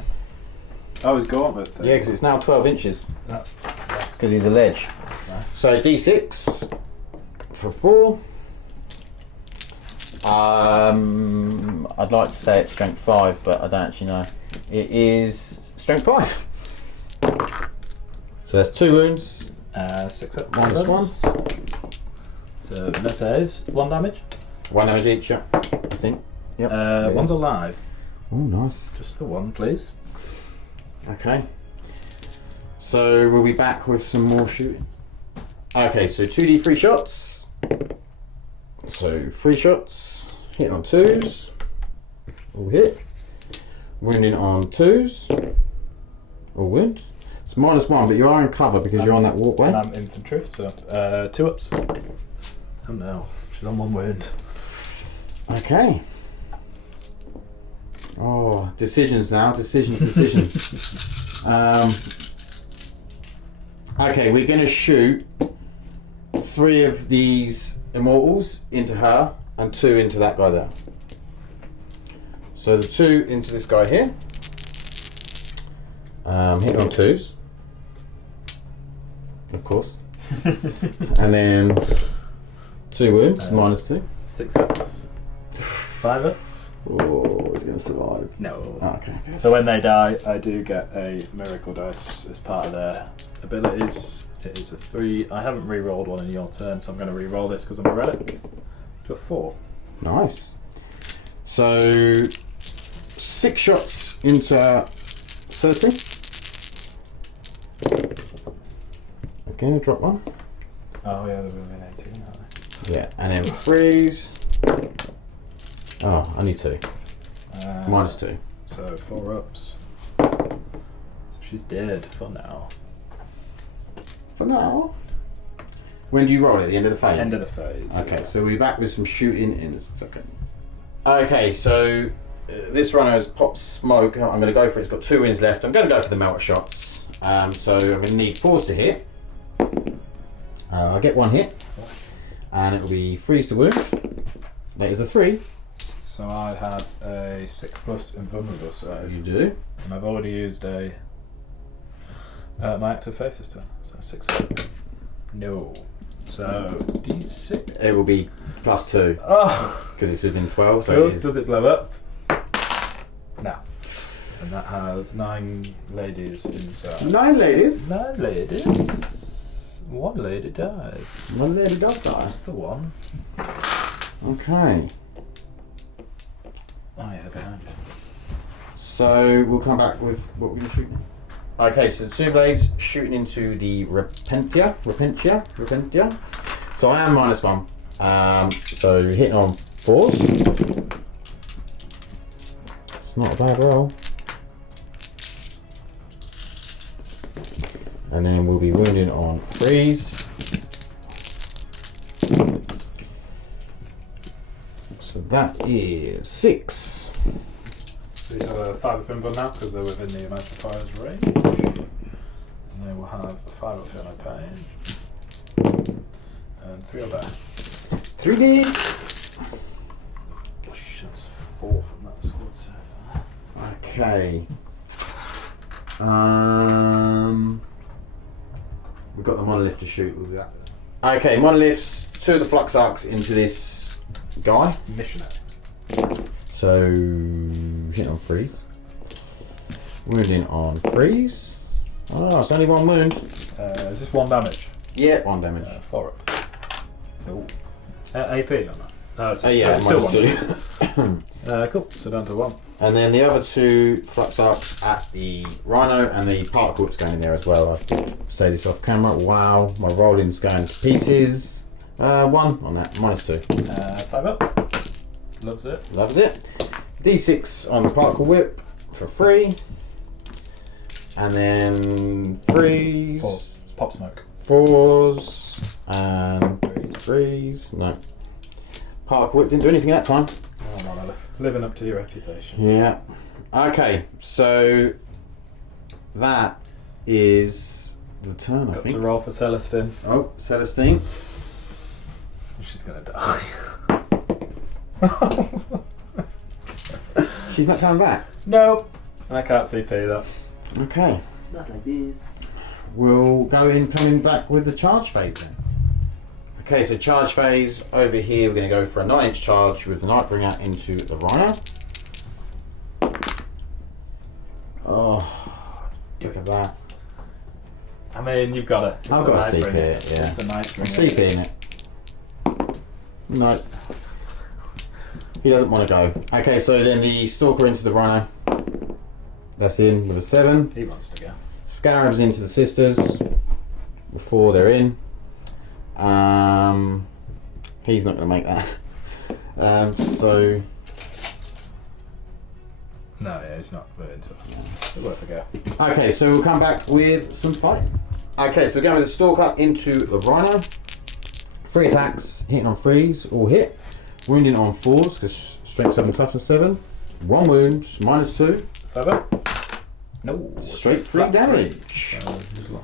Oh, his gauntlet thing. Yeah, because it's now 12 inches. That's Because he's a ledge. nice. So D6 for 4. I'd like to say it's strength 5, but I don't actually know. It is strength 5. So that's 2 wounds. 6 up. Minus 1. So no saves. 1 damage. 1 damage each, yeah, I think. Yep. it One's is. alive. Oh, nice. Just the 1, please. Okay. So we'll be back with some more shooting. Okay, so 2d3 shots. So 3 shots. Hitting on 2s. All hit. Wounding on 2s. All wound. It's -1, but you are in cover because you're on that walkway. And I'm infantry, so 2 ups. Oh no, she's on 1 wound. Okay. Oh, decisions now. Decisions. Okay, we're going to shoot 3 of these immortals into her and 2 into that guy there. So the 2 into this guy here. Hitting on 2s. Of course. And then 2 wounds, -2. 6 ups. 5 ups. Oh, he's going to survive. No. Oh, okay. So when they die, I do get a miracle dice as part of their abilities. It is a 3. I haven't re-rolled one in your turn, so I'm going to re-roll this because I'm a relic. To a 4. Nice. So 6 shots into Cersei. Again, drop 1. Oh yeah, they're within 18, aren't they? Yeah, and then freeze. Oh, only 2. Minus 2. So 4 ups. So she's dead for now. For now. When do you roll it? At the end of the phase? End of the phase. Okay, yeah. so we'll be back with some shooting in a second. Okay, so this runner has popped smoke. I'm going to go for it. It's got 2 wins left. I'm going to go for the melter shots. So I'm going to need 4s to hit. I'll get 1 hit. And it will be freeze to wound. That is a 3. So I had a 6+ invulnerable save. You do. And I've already used a my act of faith this turn. So 6. No. So D6. It will be +2 Oh! because it's within 12. So Cool. it is. Does it blow up? No. And that has 9 ladies inside. 9 ladies. 9 ladies. 1 lady dies. 1 lady does die. That's the one. Okay. Oh yeah, they're behind you. So we'll come back with what we're going to shoot. Okay, so the 2 blades shooting into the Repentia. So I am -1. So hitting on 4s. It's not a bad roll. And then we'll be wounding on freeze. So that is 6. These have a 5 up input now because they're within the magifier's range. And they will have a 5 up feel no pain. And 3 up there. 3D. That's 4 from that sword so far. Okay. We've got the monolith to shoot with that. Okay, monoliths, 2 of the flux arcs into this guy. Missionary. So hitting on freeze. Wounding on freeze. Oh, it's only 1 wound. Is this 1 damage? Yeah, 1 damage. 4 up. Oh. AP on that? No, it's Yeah, still -2. 1. Cool, so down to 1. And then the other 2 flux arcs at the rhino and the particle whip's going in there as well. I should say this off camera. Wow, my rolling's going to pieces. 1 on that, -2. 5 up. Loves it. Loves it. D6 on the particle whip for free. And then freeze. 4s. Pop smoke. 4s. And freeze. No. Particle whip didn't do anything that time. Oh, no, no, living up to your reputation. Yeah. Okay, so that is the turn, I Got think. to roll for Celestine. Oh, Celestine. She's gonna die. She's not coming back. Nope. I can't CP that. Okay. Not like this. We'll go in coming back with the charge phase then. Okay, so charge phase over here, we're going to go for a 9-inch charge with the Nightbringer into the Rhino. Oh, look at that. I mean, you've got it. It's I've the got to Nightbringer. CP it, yeah. It's the I'm Nightbringer. CPing it. No. He doesn't want to go. Okay, so then the Stalker into the Rhino. That's in with a 7. He wants to go. Scarabs into the Sisters before they're in. He's not going to make that. So No, yeah, he's not really into it. It's worth a go. okay, so we'll come back with some fighting. Okay, so we're going with the Stalker into the Rhino. 3 attacks, hitting on 3s, all hit. Wounding on 4s because strength 7, toughness 7. 1 wound, -2. Feather? No. Straight 3 flat damage. three.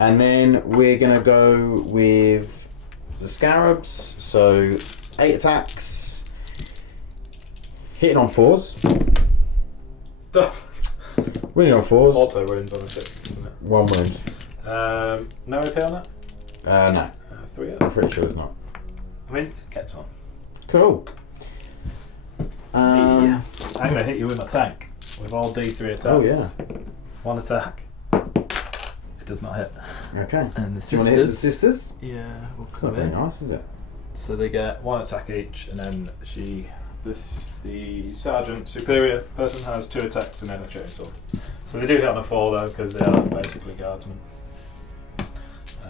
And then we're going to go with the Scarabs. So 8 attacks, hitting on 4s. Wounding on 4s. Auto wounds on a 6, isn't it? 1 wound. No repair on that? No, 3 I'm up. pretty sure it's not. I mean, gets on. Cool. I'm going to hit you with my tank. With all D3 attacks. Oh yeah. 1 attack. It does not hit. Okay. And the Do you want to hit the sisters? Sisters? Yeah, we'll It's not come very in. nice, is it? So they get 1 attack each, and then the sergeant superior person has 2 attacks and then a chainsaw. So they do hit on a 4 though, because they are basically guardsmen.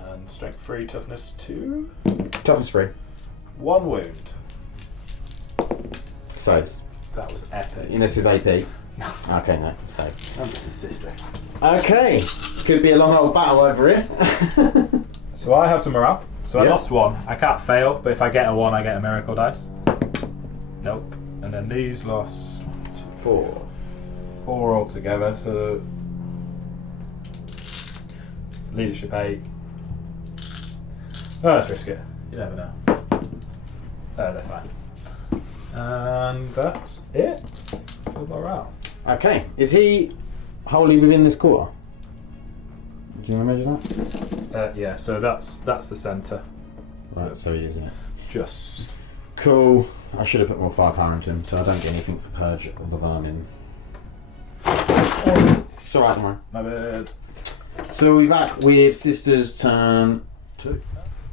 And strength 3, toughness 2. Toughness 3. 1 wound. Saves. That was epic. And this is AP. No. Okay, no. Save. I'm just a sister. Okay. Could be a long old battle over here. So I have some morale. So I Yep. lost 1. I can't fail, but if I get a 1, I get a miracle dice. Nope. And then these lost 4. 4 altogether, so leadership 8. Oh, let's risk it. You never know. They're fine. And that's it for morale. Okay. Is he wholly within this quarter? Do you want to measure that? Yeah, so that's the centre. Right, so he is, yeah. Just Cool. I should have put more firepower into him so I don't get anything for Purge of the Vermin. It's alright, tomorrow. my bad. So we're back with Sister's turn 2.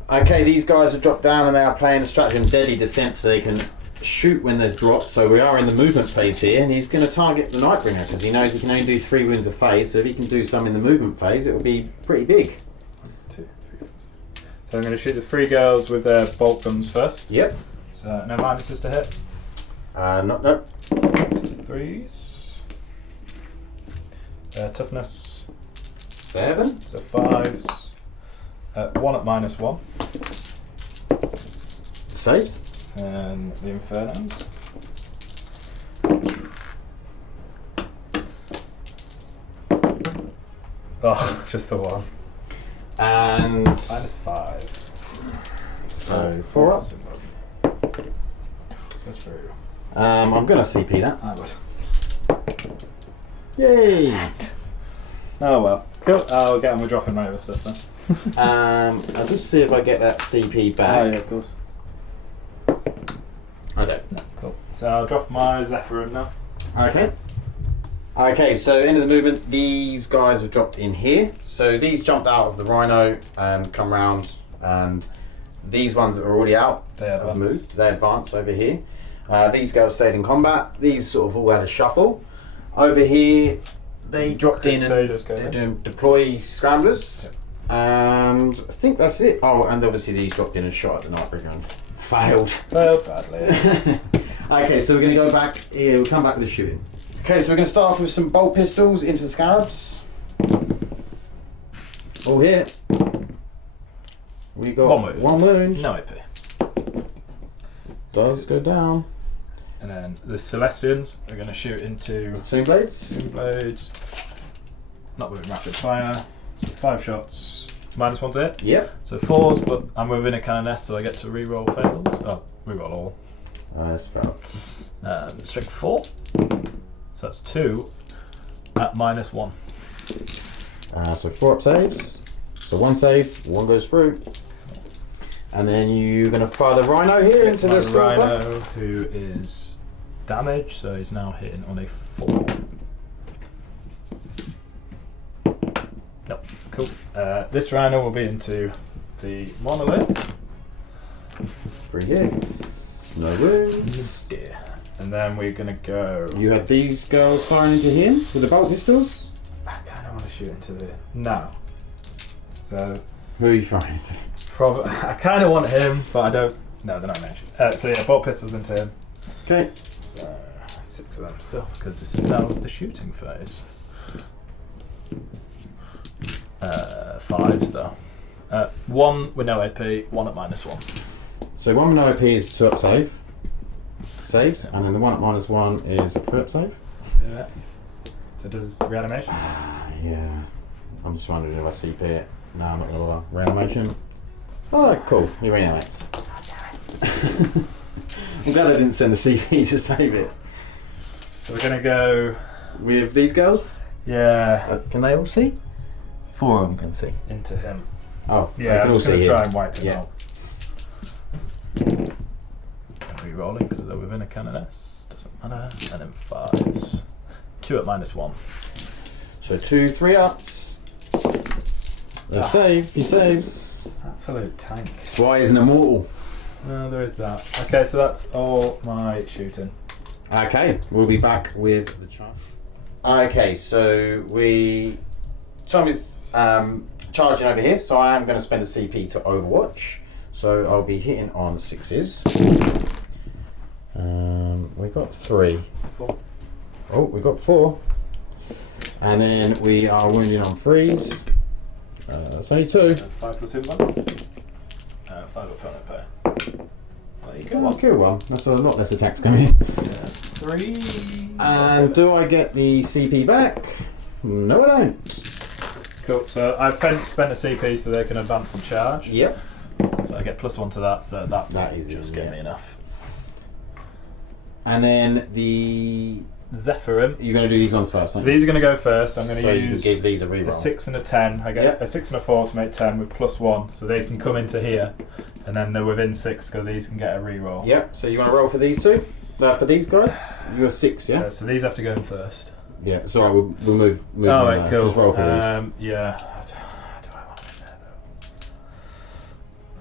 Okay, these guys have dropped down and they are playing a stratagem Deadly Descent so they can shoot when there's dropped. So we are in the movement phase here and he's going to target the Nightbringer because he knows he can only do 3 wounds a phase. So if he can do some in the movement phase, it will be pretty big. 1, 2, 3. So I'm going to shoot the 3 girls with their bolt guns first. Yep. So no minuses to hit. No. 3s. Toughness 7. so 5s. 1 at -1. Saves. And the Inferno. Oh, just the 1. And -5. so 4 up. That's true. I'm going to CP that. I would. Yay! Oh well. Cool. I'll get on with dropping my other stuff then. I'll just see if I get that CP back. Oh yeah, of course. I don't. No, cool. So I'll drop my Zephyrin now. Okay. Okay, so end of the movement, these guys have dropped in here. So these jumped out of the Rhino and come round, and these ones that are already out They have advance. moved. They advanced over here. These girls stayed in combat. These sort of all had a shuffle. Over here, they dropped in and Crusaders go they're in. doing deploy scramblers. Yep. And I think that's it. Oh, and obviously these dropped in and shot at the Nightbringer and failed. Well, badly. Okay, so we're going to go back here. We'll come back with the shooting. Okay, so we're going to start off with some bolt pistols into the scarabs. All here. We got 1 wound. No AP. Does go down. And then the Celestians are going to shoot into Two blades. Two blades. Not with rapid fire. So 5 shots. -1 to hit. Yep. So 4s, but I'm within a cannon nest, so I get to re-roll fails. Oh, re-roll all. That's about. Strength 4. So that's 2 at -1. So 4 up saves. So 1 save, 1 goes through. And then you're going to fire the Rhino here into My the stalker. Rhino, who is damaged, so he's now hitting on a 4. Nope, cool. This Rhino will be into the monolith. 3 hits. No wounds. Yeah. And then we're going to go... You had these girls firing into him with the bolt pistols. I kind of want to shoot into the... No. So... Who are you firing into? I kind of want him, but I don't... No, they're not mentioned. So yeah, bolt pistols into him. Okay. So 6 of them still, because this is now the shooting phase. 5s though. 1 with no AP, 1 at -1. So 1 with no AP is 2 up save. Saves. And then the 1 at -1 is a 3 up save. Yeah. So does reanimation? Yeah. I'm just wondering if I CP it. No, I'm not going to bother. Reanimation. Oh, cool. He reanimates. I'm glad I didn't send the CP to save it. So we're gonna go With these girls? Can they all see? 4 of them can see. into him. Oh, they Yeah, can I'm all just gonna see try him. and wipe him Yeah. out. Re-rolling because they're within a cannon nest. Doesn't matter. And then 5s. 2 at -1. So 2 3 ups. Save. He saves. Absolute tank. That's why he's an immortal. No, there is that. Okay, so that's all my shooting. Okay, we'll be back with the charge. Okay, so Tom is charging over here, so I am going to spend a CP to Overwatch. So I'll be hitting on 6s. We got 3. 4. Oh, we got 4. And then we are wounding on 3s. That's only 2. 5 plus hit 1. 5 up front pay. Well, you Kill one. That's a lot less attacks coming in. Yes, 3. And do I get the CP back? No, I don't. Cool. So I've spent a CP so they can advance and charge. Yep. So I get +1 to that. So that is just give me enough. And then the Zephyrim. you're going to do these ones first. So these are going to go first. I'm going so to you use can give these a a reroll. 6 and a 10. I get Yep. a 6 and a 4 to make 10 with +1, so they can come into here, and then they're within 6, so these can get a reroll. Yep. So you want to roll for these two? For these guys, you're 6, yeah. So these have to go in first. Yeah. It's alright. We'll move. Oh, on right, there. cool. Just roll for Yeah. Do I want him in there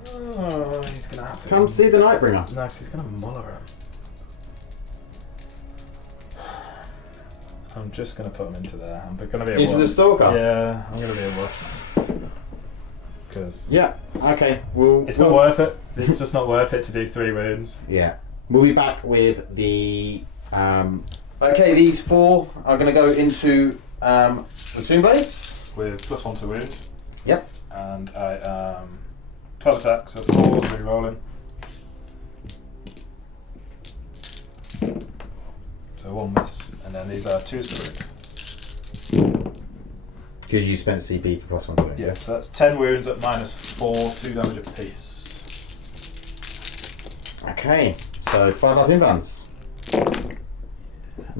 though? Oh, he's gonna have these. to. Come see the Nightbringer. No, 'cause he's gonna muller him. I'm just gonna put him into there. I'm gonna be a Into the wuss. Stalker? Yeah, I'm gonna be a wuss. Because Yeah. Okay. it's not worth it. It's just not worth it to do 3 wounds. Yeah. We'll be back with the. Okay, these 4 are going to go into platoon blades. With +1 to wound. Yep. And I am 12 attacks, so 4 re-rolling. So 1 miss, and then these are 2s to wound. Because you spent CP for +1 to it. Yeah, so that's 10 wounds at -4, 2 damage apiece. Okay. So 5 up inbounds.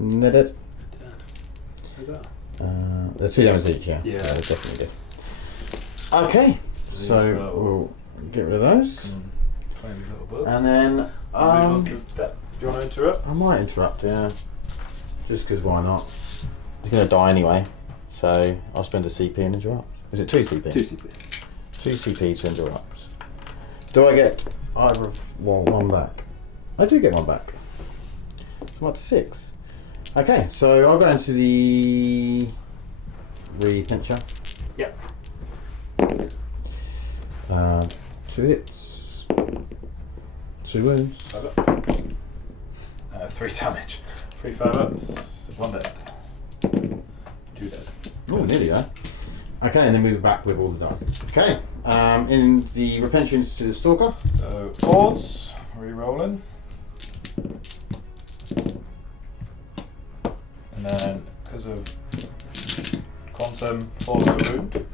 They're dead. Is that? They're 2 damage each, yeah. Yeah. So they're definitely dead. Okay. So we'll get rid of those. Play with little bugs. And then Move on to Dep. Do you want to interrupt? I might interrupt, yeah. Just because why not? He's going to die anyway. So I'll spend a CP and interrupt. Is it 2 CP? 2 CP. 2 CP to interrupt. Do I get either of one back? I do get 1 back. So I'm up to 6. Okay, so I'll go into the repincher. Yep. 2 hits. 2 wounds. 5 up. 3 damage. 3 5-ups. 1 dead. 2 dead. Oh, nearly there. Okay, and then we'll be back with all the dice. Okay, in the repentions to the Stalker. So 4s, re-rolling. And then, because of quantum, 4 to wound.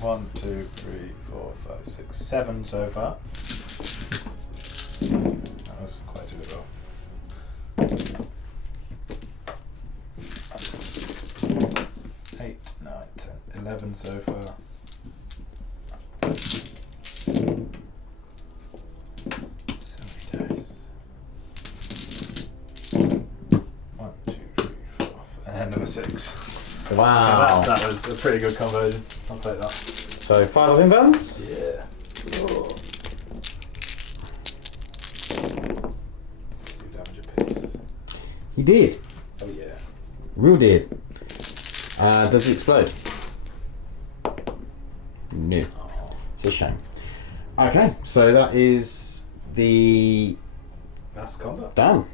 1, 2, 3, 4, 5, 6, 7 so far. That was quite a good roll. 8, 9, 10, 11 so far. 70 dice. 1, 2, 3, 4, and then number 6. Wow. That was a pretty good conversion. I'll take that. So 5 of inbounds. Yeah. Oh. 2 damage apiece. He did. Oh yeah. Real did. Does it explode? No. Oh. It's a shame. Okay, so that is the That's combat. done.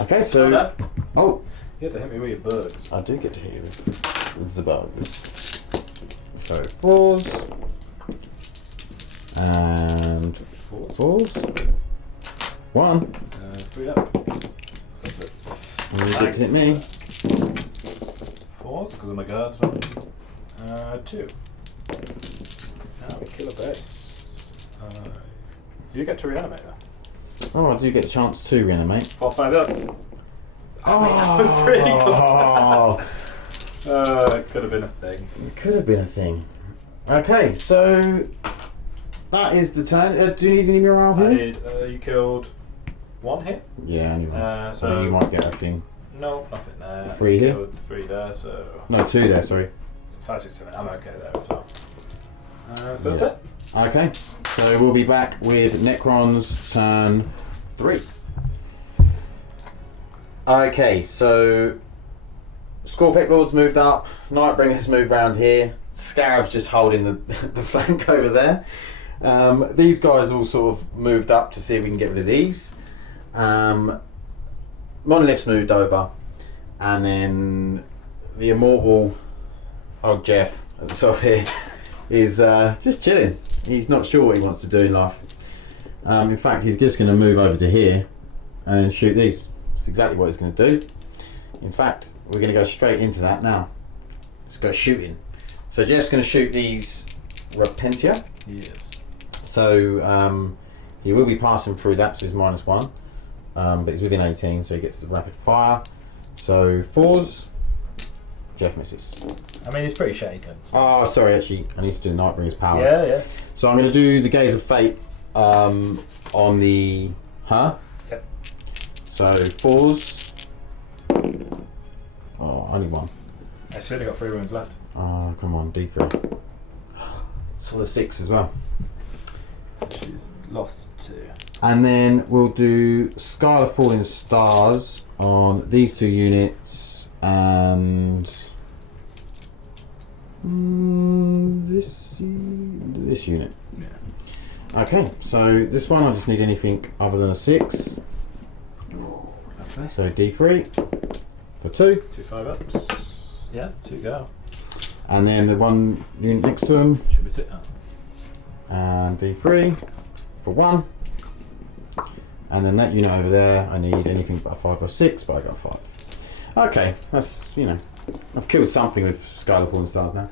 Okay, so oh, You had to hit me with your birds. I do get to hit you with the bugs. So 4s and 4s. 1. 3 up. That's it. And you get to hit me. 4s because of my guards. 1. 2. Now we kill a base. You get to reanimate her. Oh, I do get a chance to reanimate. 4 5-ups. Oh, That was pretty cool. It could have been a thing. It could have been a thing. Okay, so that is the turn. Do you need any morale I here? need, you killed 1 hit. Yeah, anyway. So you might get a thing. No, nothing there. 3 You here? killed 3 there, so No, 2 there, sorry. 5, 6, 7. I'm okay there as well. So that's it. Okay. So we'll be back with Necrons turn 3. Okay, so Scorpic Lord's moved up, Nightbringer's moved round here, Scarab's just holding the flank over there. These guys all sort of moved up to see if we can get rid of these. Monolith's moved over, and then the immortal old Jeff at the top here is just chilling. He's not sure what he wants to do in life. In fact, he's just going to move over to here and shoot these. That's exactly what he's going to do. In fact, we're going to go straight into that now. Let's go shooting. So Jeff's going to shoot these Repentia. Yes. So he will be passing through that, so he's -1. But he's within 18, so he gets the rapid fire. So 4s. Jeff misses. I mean, it's pretty shaken. So. Oh, sorry, actually, I need to do Nightbringer's powers. Yeah, yeah. So I'm going to do the Gaze of Fate on the... Yep. So 4s. Oh, only 1. Actually, only got 3 wounds left. Oh, come on, D3. So the 6 as well. So she's lost 2. And then we'll do Scarlet Falling Stars on these 2 units and this unit. Yeah. Okay, so this one I just need anything other than a 6. Lovely. So D3 for 2. 2 5-ups. Yeah, 2 go. And then the one unit next to him. Should we sit that? And D3 for 1. And then that unit over there, I need anything but a 5 or 6, but I got 5. Okay, that's, you know, I've killed something with Scarlet Fallen Stars now.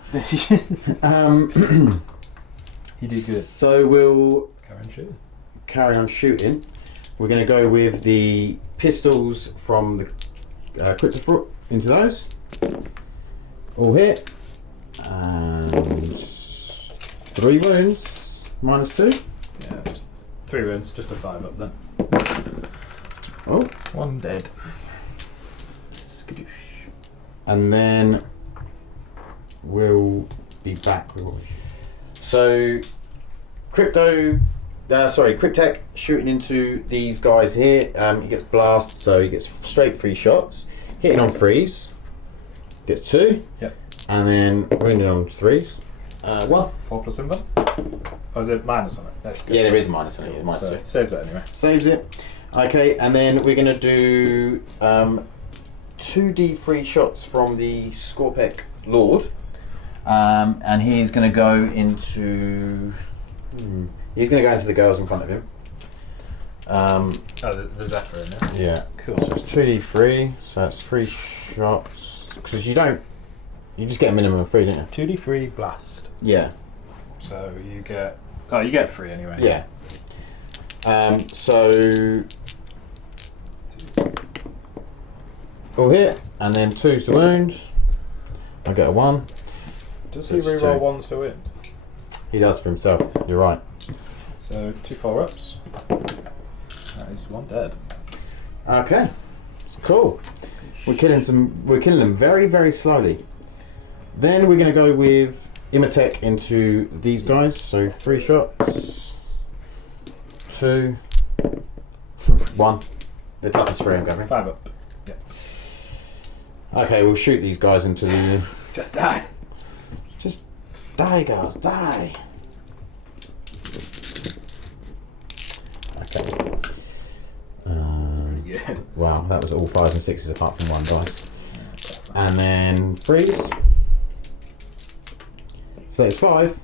You did good. So we'll Carry on shooting. carry on shooting. We're going to go with the pistols from the Cryptofoot into those. All hit. And 3 wounds, -2. Yeah, just 3 wounds, just a 5-up then. Oh. 1 dead. Skadoosh. And then we'll be back with what we... So Cryptek shooting into these guys here. He gets blast, so he gets straight 3 shots. Hitting on 3s, gets 2. Yep. And then wounded on 3s, 1. 4 plus invuln? Or is it minus on it? That's good. Yeah, there is a minus on it. Cool. So -2. it saves it anyway. Saves it. Okay, and then we're going to do 2d3 shots from the Scorpic Lord. And he's going to go into... He's going to go into the girls in front of him. Oh, the Zephyr in there? Yeah. Cool. So it's 2d3, so that's 3 shots. Because you just get a minimum of 3, don't you? 2d3 blast. Yeah. So you get... Oh, you get 3 anyway. Yeah. So... All hit, and then 2's to wound. I get a 1. Does So he it's reroll 2. 1s to wound? He does for himself, you're right. So 2 4-ups. That is 1 dead. Okay, cool. We're killing them very, very slowly. Then we're going to go with Imatech into these guys. So 3 shots, 2, 1. The toughest 3 I'm going. 5-up. Yeah. Okay, we'll shoot these guys into the. Just die. Just die, guys, die. Okay. Pretty good. Wow, that was all 5s and 6s apart from 1 dice. And then 3s. So it's 5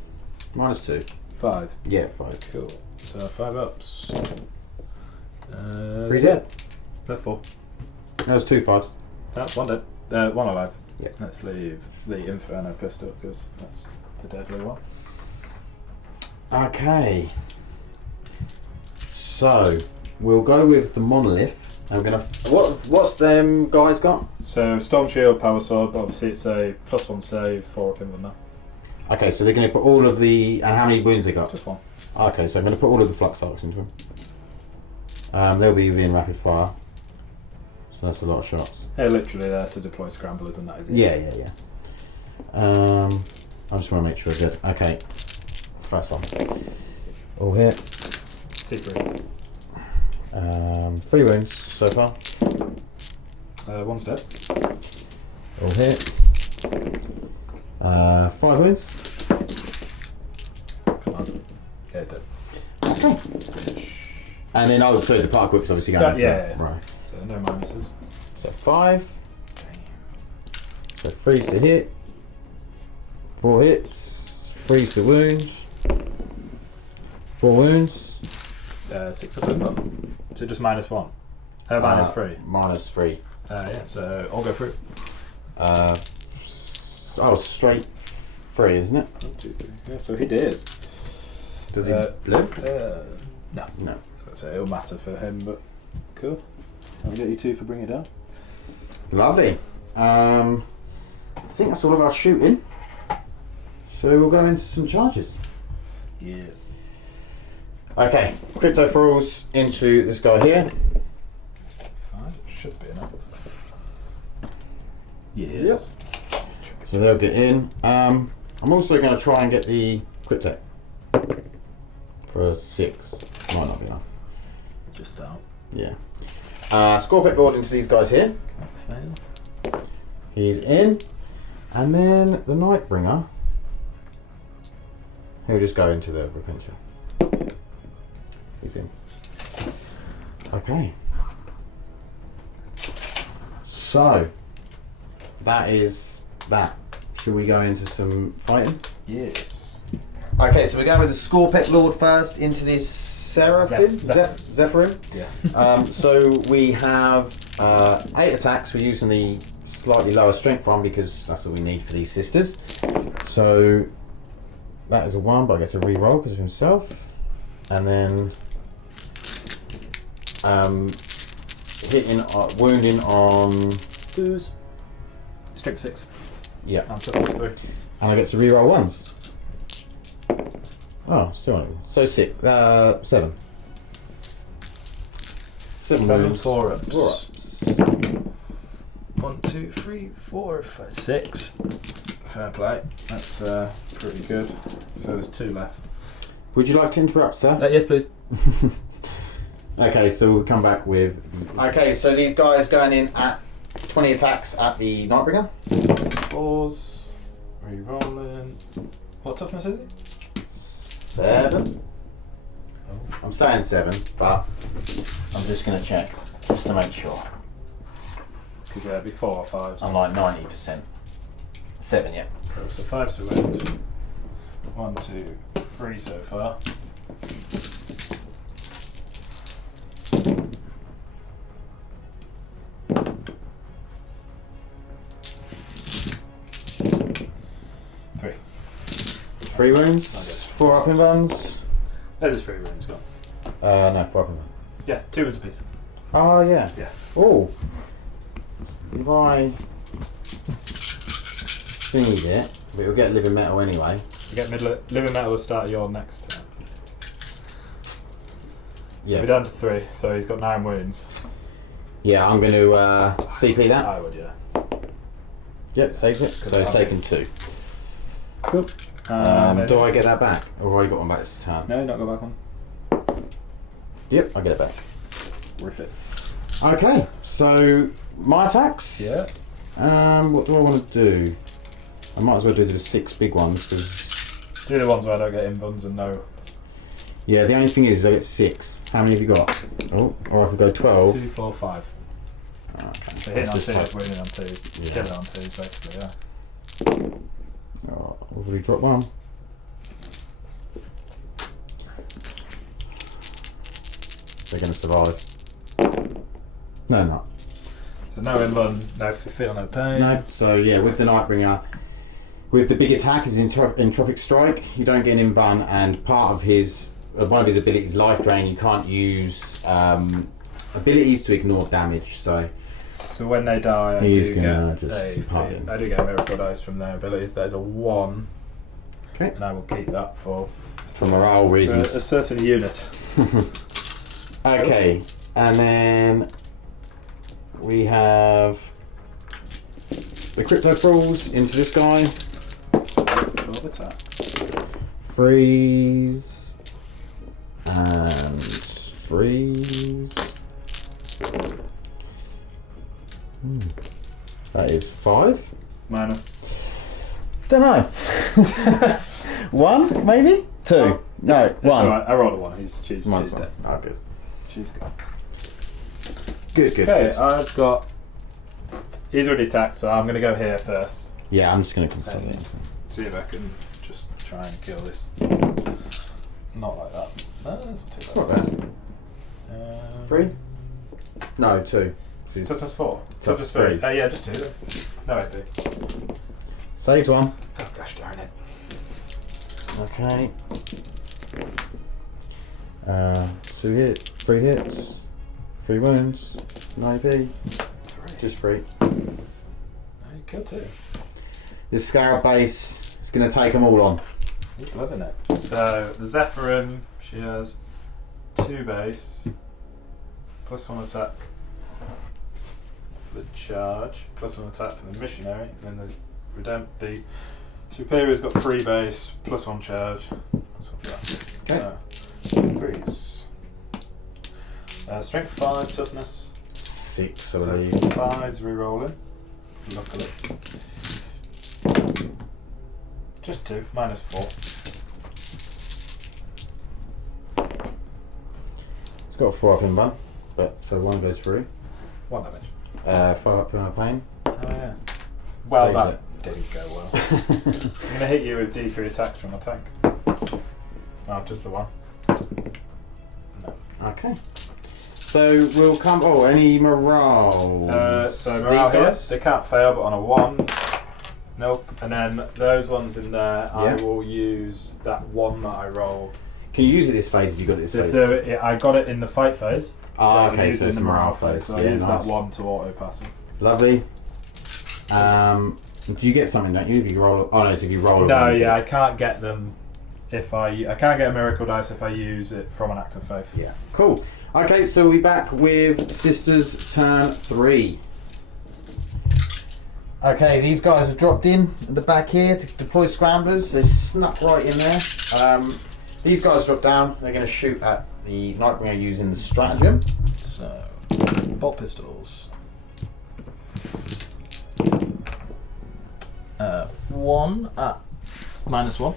-2. 5. Yeah, 5. Cool. So 5-ups. 3 dead. No, 4. That was 2 5s. That's 1 dead. 1 alive. Yeah. Let's leave the Inferno pistol because that's the deadly one. Okay. So we'll go with the Monolith. And we're gonna. What's them guys got? So Storm Shield, Power Sword, but obviously it's a +1 save, 4 up in now. Okay, so they're going to put all of the. And how many wounds they got? Just 1. Okay, so I'm going to put all of the Flux Arcs into them. They'll be within rapid fire. So that's a lot of shots. They're literally there to deploy scramblers and that is it. Yeah. I just want to make sure I get. Okay. First one. All hit. T3. 3 wounds so far. 1 step. All hit. 5 wounds. Come on. Yeah, it did. And then so the park whip's obviously going. Yeah. Right. So no minuses. So 5. So 3's to hit. 4 hits. 3's to wounds. 4 wounds. 6 of them. So just -1. -3. -3. Yeah, so I'll go through. Straight 3, isn't it? 1, 2, 3. Yeah, so he did. Does he blip? No. No. So it'll matter for him, but cool. I'll get you 2 for bringing it down. Lovely. I think that's all of our shooting. So we'll go into some charges. Yes. Okay, crypto thralls into this guy here. 5 should be enough. Yes. So they'll get in. I'm also going to try and get the crypto for a 6. Might not be enough. Just out. Yeah. Scorpion Lord into these guys here. Fail. He's in. And then the Nightbringer. He'll just go into the Repenter. He's in. Okay. So, that is that. Should we go into some fighting? Yes. Okay, so we go with the Scorpion Lord first into this Seraphim? Zephyrin? Yeah. So we have 8 attacks. We're using the slightly lower strength one because that's what we need for these sisters. So that is a 1, but I get to re-roll because of himself. And then wounding on... Booze. Strength 6. Yeah. And +3. And I get to re-roll once. Oh, still not. So 6. 7. 7 wounds. 4 ups. 4 ups. 1, 2, 3, 4, 5, 6. Fair play. That's pretty good. So there's 2 left. Would you like to interrupt, sir? Yes, please. Okay, so we'll come back with... Okay, so these guys going in at 20 attacks at the Nightbringer. 4s. Re-rolling. What toughness is it? 7. I'm saying 7, but I'm just going to check, just to make sure. Because it'd be 4 or 5s. I'm like 90%. 7, yeah. So 5's to wound. 1, 2, 3 so far. Three. 3 wounds, 4 up in buns. There's his 3 wounds gone. No, 4 up in buns. Yeah, 2 wounds apiece. Oh, yeah. Yeah. Oh. If I thingied it, but you'll get living metal anyway. You get living metal at the start of your next turn. Yeah. We're down to 3, so he's got 9 wounds. Yeah, I'm going to CP that. I would, yeah. Yep, saves it. So it's taken 2. Cool. Do I get that back? Or have I got one back this turn? No, not go back one. Yep, I get it back. Worth it. Okay, so my attacks. Yeah. What do I want to do? I might as well do the 6 big ones because. Do the ones where I don't get invuns and no. Yeah, the only thing is I get 6. How many have you got? Oh, or I could go 12. 2, 4, 5. Okay. So hitting on That's 2, just winning on 2, Yeah. killing on 2, basically, yeah. Oh, I've already dropped 1. They're going to survive. No, not. So no invuln, no feel no pain. No. So yeah, with the Nightbringer, with the big attack is Entropic Strike. You don't get an invuln, and part of one of his abilities, Life Drain. You can't use abilities to ignore damage. So when they die, I He's do gonna get just part him. I do get a miracle dice from their abilities. There's a 1, okay, and I will keep that for morale a reasons. certain unit. Okay, and then we have the Crypto Thralls into this guy. 12 attacks. Freeze. 3. That is 5. Minus. Don't know. 1 maybe? 2. Oh, no, it's 1. alright, I rolled a 1. She's dead. Oh, good. She's gone. Good. Okay, I've got. He's already attacked, so I'm going to go here first. Yeah, I'm just going to confirm Okay. it. See if I can just try and kill this. Not like that. No, that's Not not too bad. bad. 3? No, 2. Toughness 4. Toughness Toughness 3. 3. Yeah, just 2 then. No, I do. Saves 1. Oh, gosh darn it. Okay. 2 hits, 3 hits, 3 wounds, 9 AP. Just 3. No, you killed 2. This Scarab base is going to take them all on. He's loving it. So, the Zephyrin, she has 2 base, plus 1 attack for the charge, plus 1 attack for the missionary, and then the Superior's got 3 base, plus 1 charge, plus 1 for that. Okay. So, increase. Strength 5, toughness 6, I so believe. 5's re-rolling, luckily. Just 2, minus 4. It's got a 4 up in one, but so 1 goes through. 1 damage. 5 up on a plane. Oh yeah. Well, Saves that didn't go well. I'm going to hit you with D3 attacks from my tank. Oh, just the 1. No. Okay. So we'll come. Oh, any morale? So These morale here, guys? they can't fail, but on a 1. Nope. And then those ones in there, I Yeah. will use that 1 that I rolled. Can you use it this phase if you got it this phase? So I got it in the fight phase. Ah, I okay, used so it it's in the a morale morale phase. phase. So I Yeah, use nice. that 1 to auto pass it. Lovely. Do you get something, don't you? If you roll. Oh no, so if you roll. No, yeah, I can't get them if I can't get a miracle dice if I use it from an act of faith. Yeah. Cool. Okay, so we'll be back with Sisters turn 3. Okay, these guys have dropped in at the back here to deploy scramblers. They snuck right in there. These guys drop down. They're going to shoot at the Nightbringer using the stratagem. So, bolt pistols. 1 at minus 1.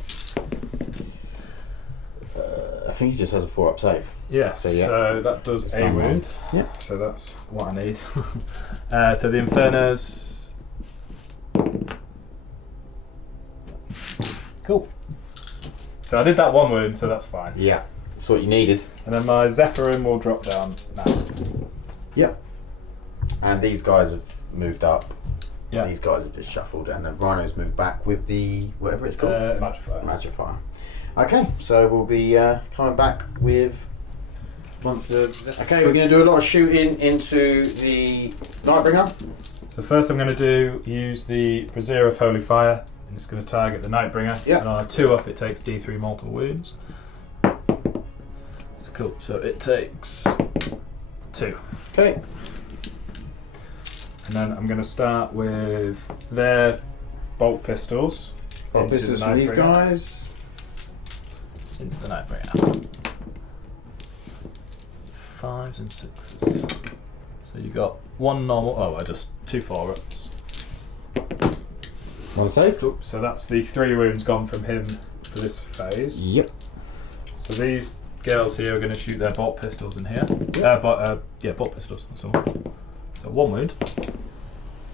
I think he just has a 4-up save. Yes, So, yeah. so that does a done wound. Yeah. So that's what I need. So the Infernos. Cool. So I did that 1 wound, so that's fine. Yeah. That's what you needed. And then my Zephyrin will drop down now. Yep. And these guys have moved up. Yeah. These guys have just shuffled, and the Rhinos moved back with the whatever it's called. Magifier. Magifier. Okay, so we'll be coming back with once the. Okay, we're going to do a lot of shooting into the Nightbringer. So first I'm going to use the Brazier of Holy Fire, and it's going to target the Nightbringer. Yeah. And on a 2-up it takes D3 mortal wounds. It's cool. So it takes 2. Okay. And then I'm going to start with their bolt pistols. Got into business the with these Nightbringer. guys. Into the Nightbringer. 5s and 6s. So you got 1 normal. Oh, I just 2 4-ups. One save. Cool. So that's the 3 wounds gone from him for this phase. Yep. So these girls here are going to shoot their bolt pistols in here. Bolt pistols. So 1 wound.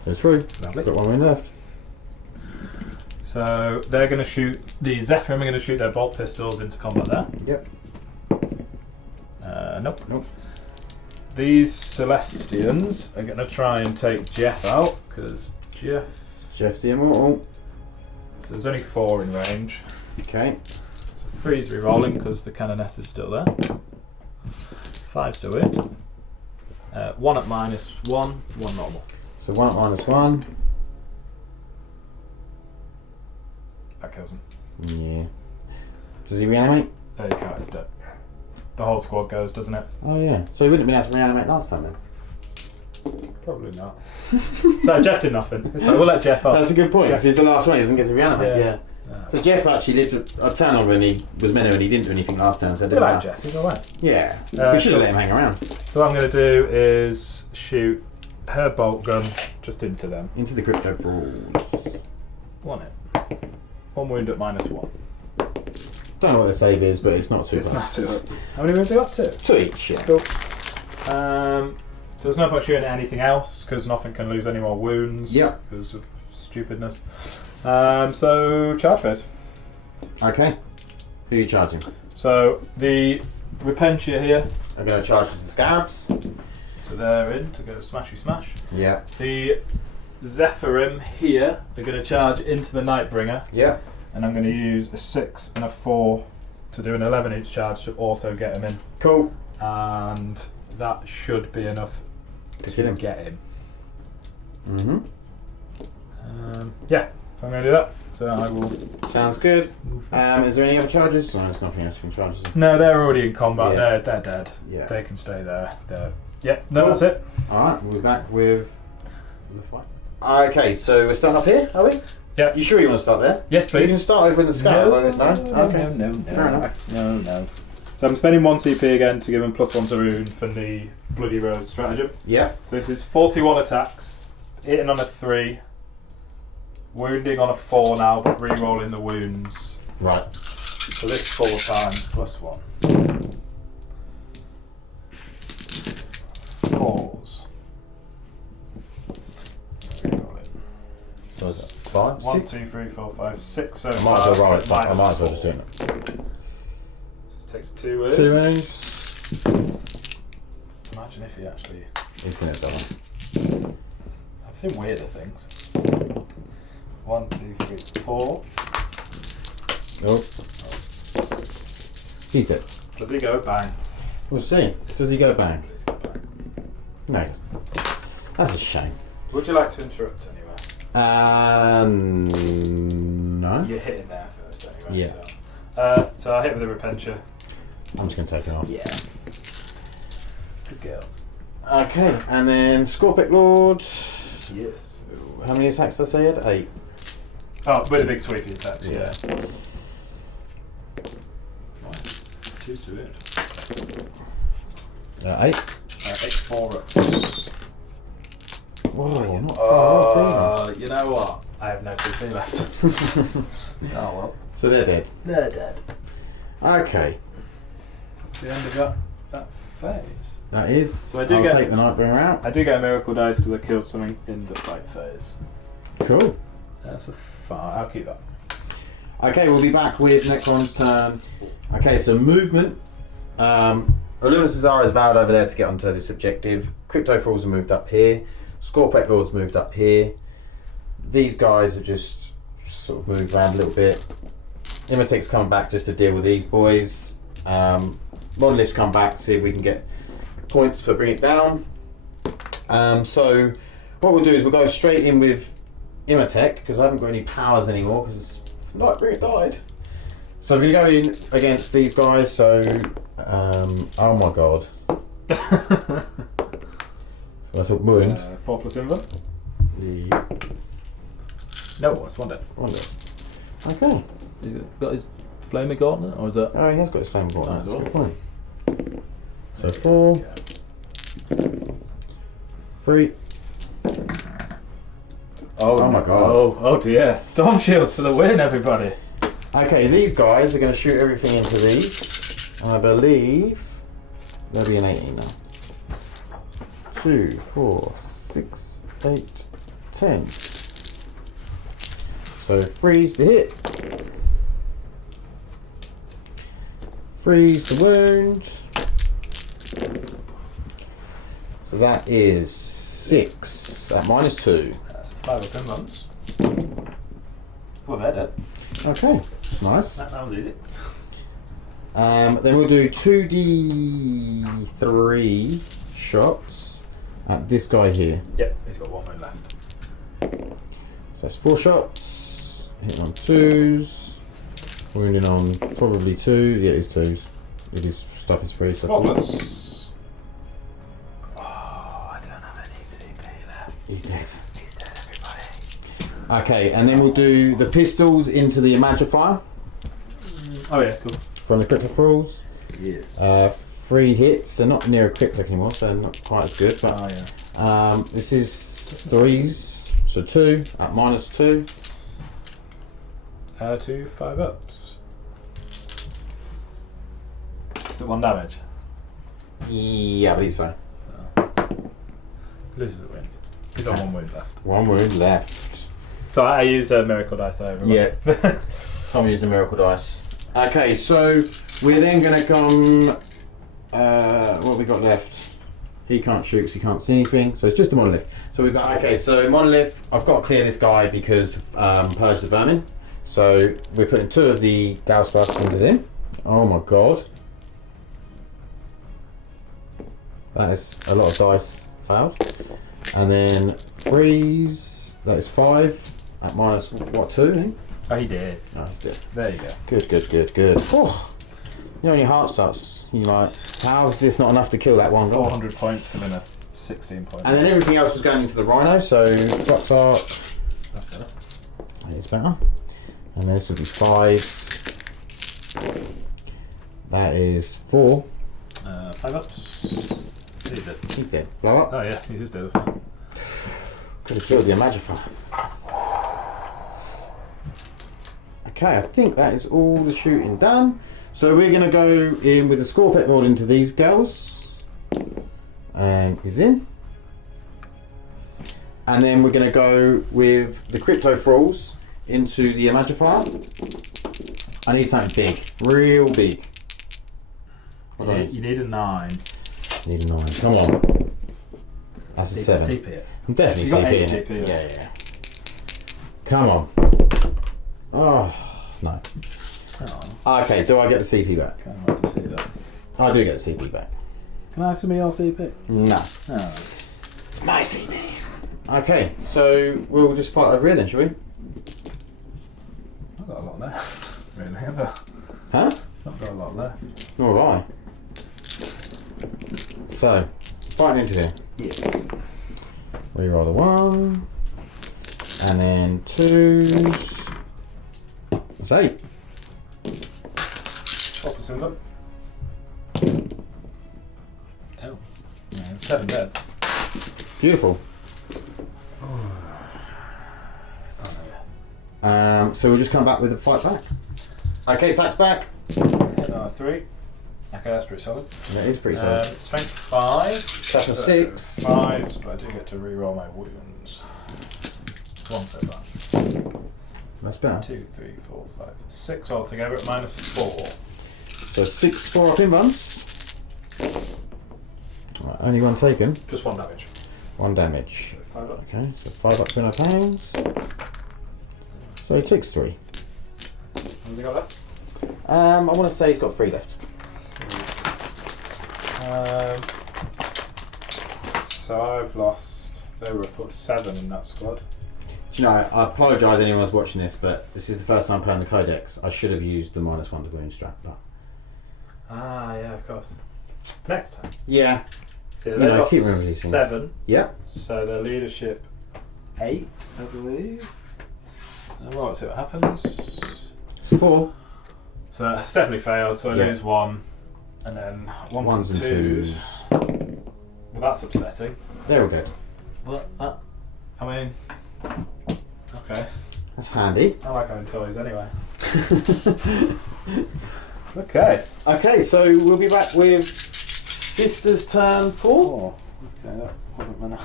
Go through. Lovely. Got 1 win left. So they're going to shoot, the Zephyrin are going to shoot their bolt pistols into combat there. Yep. Nope. Nope. These Celestians are going to try and take Jeff out, because Jeff... Jeff the Immortal. So there's only 4 in range. Okay. So 3's re-rolling because the Canoness is still there. 5's to it. 1 at minus 1, 1 normal. So 1 at minus 1. That kills him. Yeah. Does he reanimate? He can't, he's dead. The whole squad goes, doesn't it? Oh yeah. So he wouldn't have been able to reanimate last time then. Probably not. So Jeff did nothing. It's like, we'll let Jeff up. That's a good point. 'Cause he's the last one. He doesn't get to reanimate. Yeah. So Jeff actually lived a turn on when he was Menno and he didn't do anything last turn. So Good luck, Jeff. He's alright. Yeah, we should have let him hang around. So what I'm going to do is shoot her bolt gun just into them. Into the crypto rules. 1 hit. 1 wound at -1. Don't know what the save is, but it's not too It's bad. not too. How many wounds have you got? 2. 2 each, yeah. Cool. So there's no point shooting at anything else because nothing can lose any more wounds. Yeah. Because of stupidness. So charge phase. Okay. Who are you charging? So the Repentia here. I'm going to charge the scabs. So they're in to go smashy smash. Yeah. The Zephyrim here are going to charge into the Nightbringer. Yeah. And I'm going to use a 6 and a 4 to do an 11 each charge to auto get him in. Cool. And that should be enough To kill him. get him. Mm-hmm. Yeah, so I'm going to do that. So I will. Sounds good. Is there any other charges? No, there's nothing else you can charge. Is there? No, they're already in combat. Yeah. They're dead. Yeah. They can stay there. Yeah, no, Cool. that's it. Alright, we'll be back with the fight. Okay, so we're starting up here, are we? Yeah. You sure you want to start there? Yes, please. You can start over in the scab. No, Okay. no. Fair enough. No. So I'm spending 1 CP again to give him +1 to wound from the Bloody Rose stratagem. Yeah. So this is 41 attacks, hitting on a 3, wounding on a 4 now, but re-rolling the wounds. Right. So this 4 times +1. 4s. Re-roll it. So is that 5? 1, 6? 2, 3, 4, 5, 6, 7, I might as well roll it. I might as well just do it. This takes 2 wounds. 2 wounds. Imagine if he actually... Infinite double. I've seen weirder things. 1, 2, 3, 4. Nope. He's dead. Does he go bang? We'll see. Does he go bang? Please go bang. No, he doesn't. That's a shame. Would you like to interrupt anyway? No. You're hitting there first anyway. Yeah. So I hit with a Repentia. I'm just going to take it off. Yeah. Good girls. Okay, and then Scorpic Lord. Yes. How many attacks did I say he had? 8. Oh, with a big sweepy attacks, Yeah. Right. Choose to wound. 8. 8-4 up. Whoa, not far off You know what? I have no CP left. either. Oh well. So they're dead. They're dead. Okay. That's the end of that phase. That is. So I do I'll get- take the Nightbringer out. I do get a miracle dice because I killed something in the fight phase. Cool. That's a far. I'll keep that. Okay, we'll be back with Necron's turn. Okay, so movement. Illumina Cesar is vowed over there to get onto this objective. Crypto Thralls are moved up here. Scorpec Lord's moved up here. These guys have just sort of moved around a little bit. Imotech's come back just to deal with these boys. Monolith's come back to see if we can get points for bring it down. So what we'll do is we'll go straight in with Imotech because I haven't got any powers anymore because Nightbringer died. So we're going to go in against these guys. So, oh my god. That's a wound. 4 plus inver. The No, it's 1 dead. wonder. Okay. He's got his flaming gauntlet, or is that? Oh, he has got his flame board. Nice. That's a good point. So 4, 3. Oh my god. Oh dear. Storm shields for the win, everybody. Okay, these guys are going to shoot everything into these. I believe there'll be an 18 now. 2, 4, 6, 8, 10. So freeze to hit. Freeze to wound. So that is 6 at -2. That's 5 or 10 months. Well, they're dead. Okay, that's nice. That was easy. Then we'll do 2d3 shots at this guy here. Yep, he's got 1 wound left. So that's 4 shots. Hitting on 2s. Wounding on probably 2. Yeah, it's 2s. If his stuff is free. So 4 plus. Oh, I don't have any CP left. he's dead. He's dead, everybody. Okay, and then we'll do the pistols into the Imagifier Oh yeah, cool. from the Crypto Thralls. Yes. 3 hits. They're not near a cryptic anymore, so they're not quite as good. But Oh yeah. this is 3s, so 2 at -2. 2 5-ups. Is it 1 damage? Yeah, I believe so. So loses a wound. He's got 1 wound left. 1 wound left. So I used a miracle dice over. Yeah. Tom used the miracle dice. Okay, so we're then going to come. What have we got left? He can't shoot because he can't see anything, so it's just a monolith. So we've got. Okay, so monolith. I've got to clear this guy because purge the vermin. So we're putting 2 of the Gaussbusters in. Oh my god. That is a lot of dice failed. And then 3s, that is 5 at -2, I think? Oh, he did. Oh, he's dead. There you go. Good, good, good, good. Oh, you know, your heart starts, you're like, how is this not enough to kill that one guy? 400 points for a 16 points. And then everything else was going into the Rhino, so Flux Arc, That's better. that is better. And then this will be 5. That is 4. 5-ups. He's dead. He's dead. Blow up. Oh yeah, he's just dead. I think. Could have killed the Imagifier. Okay, I think that is all the shooting done. So we're going to go in with the Scorpet mod into these girls. And he's in. And then we're going to go with the Crypto Thralls into the Imagifier. I need something big. Real big. What do I need? You need a 9. Need a 9. Come on. That's a 7. CP it. I'm definitely You got CP. 8 in it. CP, yeah. Yeah. Come on. Oh, no. Oh, Okay, do I get the CP back? can't wait to see that. I do get the CP back. Can I have some of your CP? No. Oh. It's my CP. Okay, so we'll just fight over here then, shall we? I've got a lot left. Really, have I? Huh? Not got a lot left. Nor have I. So, fighting into here. Yes. Reroll the 1. And then 2s. That's 8. Pop a symbol. Oh. Yeah, 7 dead. Beautiful. So we'll just come back with a fight back. Okay, attack's back. Hit another 3. Okay, that's pretty solid. That is pretty solid. Strength 5. Chapter 6. 5, but I do get to reroll my wounds. 1 so far. That's better. 2, 3, 4, 5, 6 altogether at -4. So 6 4 up in runs. Right, only 1 taken. Just 1 damage. 1 damage. 5 up. Okay, so 5 up to our pounds. So he takes 3. Has he got left? I want to say he's got 3 left. So I've lost. There were 7 in that squad. Do you know, I apologise anyone who's watching this, but this is the first time playing the Codex. I should have used the -1 to wound strap, but Ah, yeah, of course. Next time. yeah. So You they know, I lost keep remembering these things. 7. Yep. So their leadership 8, I believe. And well, let's see what happens. So 4. So it's definitely failed. So I Yeah. lose 1, and then 1s Ones and and 2s. Well, that's upsetting. They're all good. But I mean, okay. That's handy. I like having toys anyway. Okay. Okay, so we'll be back with Sisters turn 4. Okay, that wasn't meant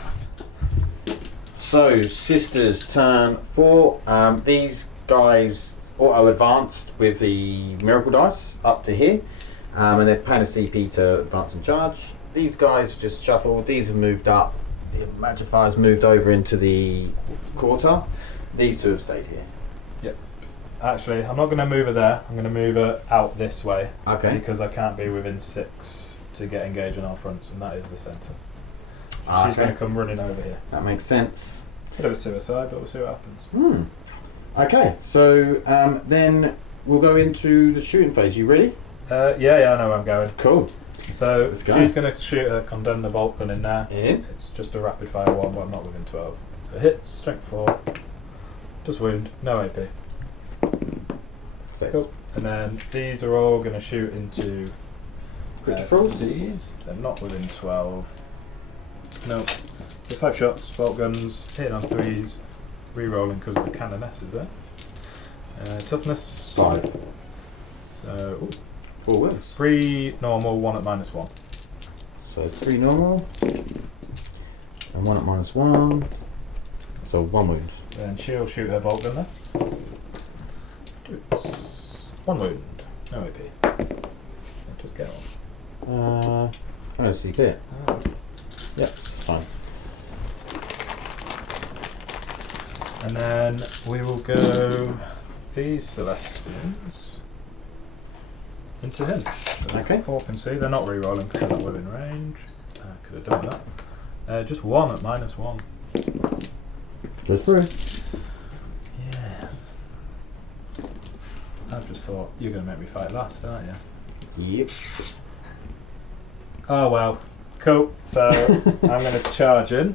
to. So, Sisters turn 4. These guys auto advanced with the Miracle Dice up to here. And they're paying a CP to advance and charge. These guys have just shuffled. These have moved up. The Magifier's moved over into the quarter. These 2 have stayed here. Actually, I'm not going to move her there. I'm going to move her out this way. Okay. Because I can't be within 6 to get engaged on our fronts, and that is the centre. Ah, She's okay. going to come running over here. That makes sense. Bit of a suicide, but we'll see what happens. Okay, so then we'll go into the shooting phase. You ready? Yeah, I know where I'm going. Cool. So Let's go. she's going to shoot a condemn the bolt gun in there. In. It's just a rapid fire 1, but I'm not within 12. So hits, strength 4, Just wound, no AP. 6. Cool. And then these are all going to shoot into Criticals. these. They're not within 12. Nope. So 5 shots, bolt guns, hitting on 3s, re-rolling because of the canonesses there. Toughness 5. So ooh, 4 wounds. 3 normal, 1 at -1. So 3 normal. And 1 at -1. So 1 wound. Then she'll shoot her bolt gun there. It's 1 wound, no AP. Just get one. I don't see bit. Oh. Yep, fine. And then we will go these Celestians into him. So Okay. 4 can see. They're not re-rolling because they're not within range. Could have done that. Just 1 at -1. Goes through. Yes. I've just thought, you're going to make me fight last, aren't you? Yep. Oh well. Cool. So I'm going to charge in.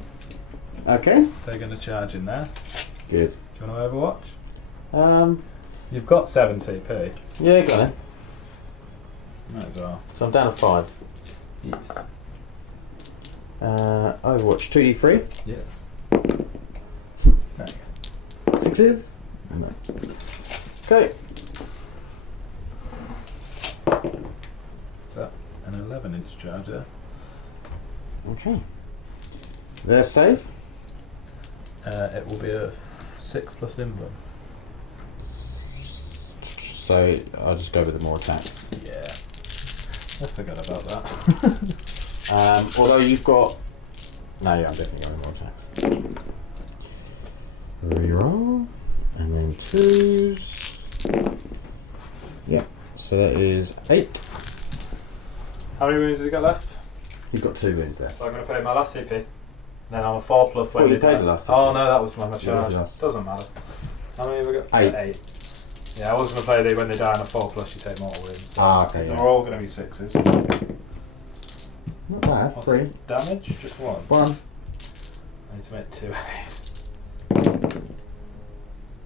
Okay. They're going to charge in there. Good. Do you want to overwatch? You've got 7 TP. Yeah, got it. Might as well. So I'm down to 5. Yes. Overwatch 2d3. Yes. There you 6s. Okay. go. So, an 11-inch charger. Okay. They're safe. It will be a 6 plus invuln. So I'll just go with the more attacks. Yeah. I forgot about that. Although you've got... No, yeah, I'm definitely going more attacks. Reroll. And then 2s. Yeah. So that is 8. How many wounds has he got left? He's got 2 wounds there. So I'm going to pay my last CP. Then I'm a 4 plus Thought you paid the last CP. Oh no, that was my What was charge. the last? Doesn't matter. How many have we got? 8. 8. Yeah, I was going to play the when they die on a 4 plus you take mortal wounds. So Okay. so Yeah. we're all going to be 6s. Not bad. What's 3. the damage? Just 1. 1. I need to make 2 of these.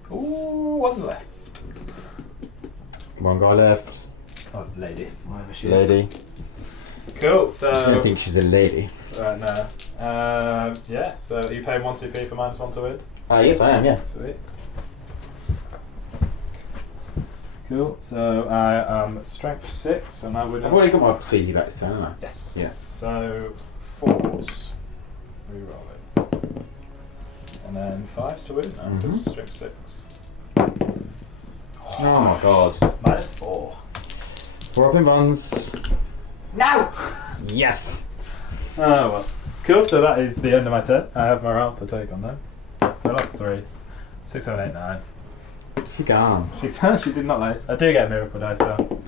Ooh, 1 left. 1 guy left. Oh, lady. Whatever she is. Lady. Cool, so... I don't think she's a lady. no. Yeah, so you pay 1 CP for -1 to win? Yes, I am, yeah. Sweet. Cool, so I am strength 6 and I would... I've already got my CD back this time, haven't I? Yes. Yeah. So 4s. Reroll it. And then 5s to win now, because strength 6. Oh my god. -4. 4 up in ones. No! Yes! Oh well. Cool, so that is the end of my turn. I have morale to take on them. So I lost 3. 6, 7, 8, 9. She gone. She did not nice. I do get a miracle dice though.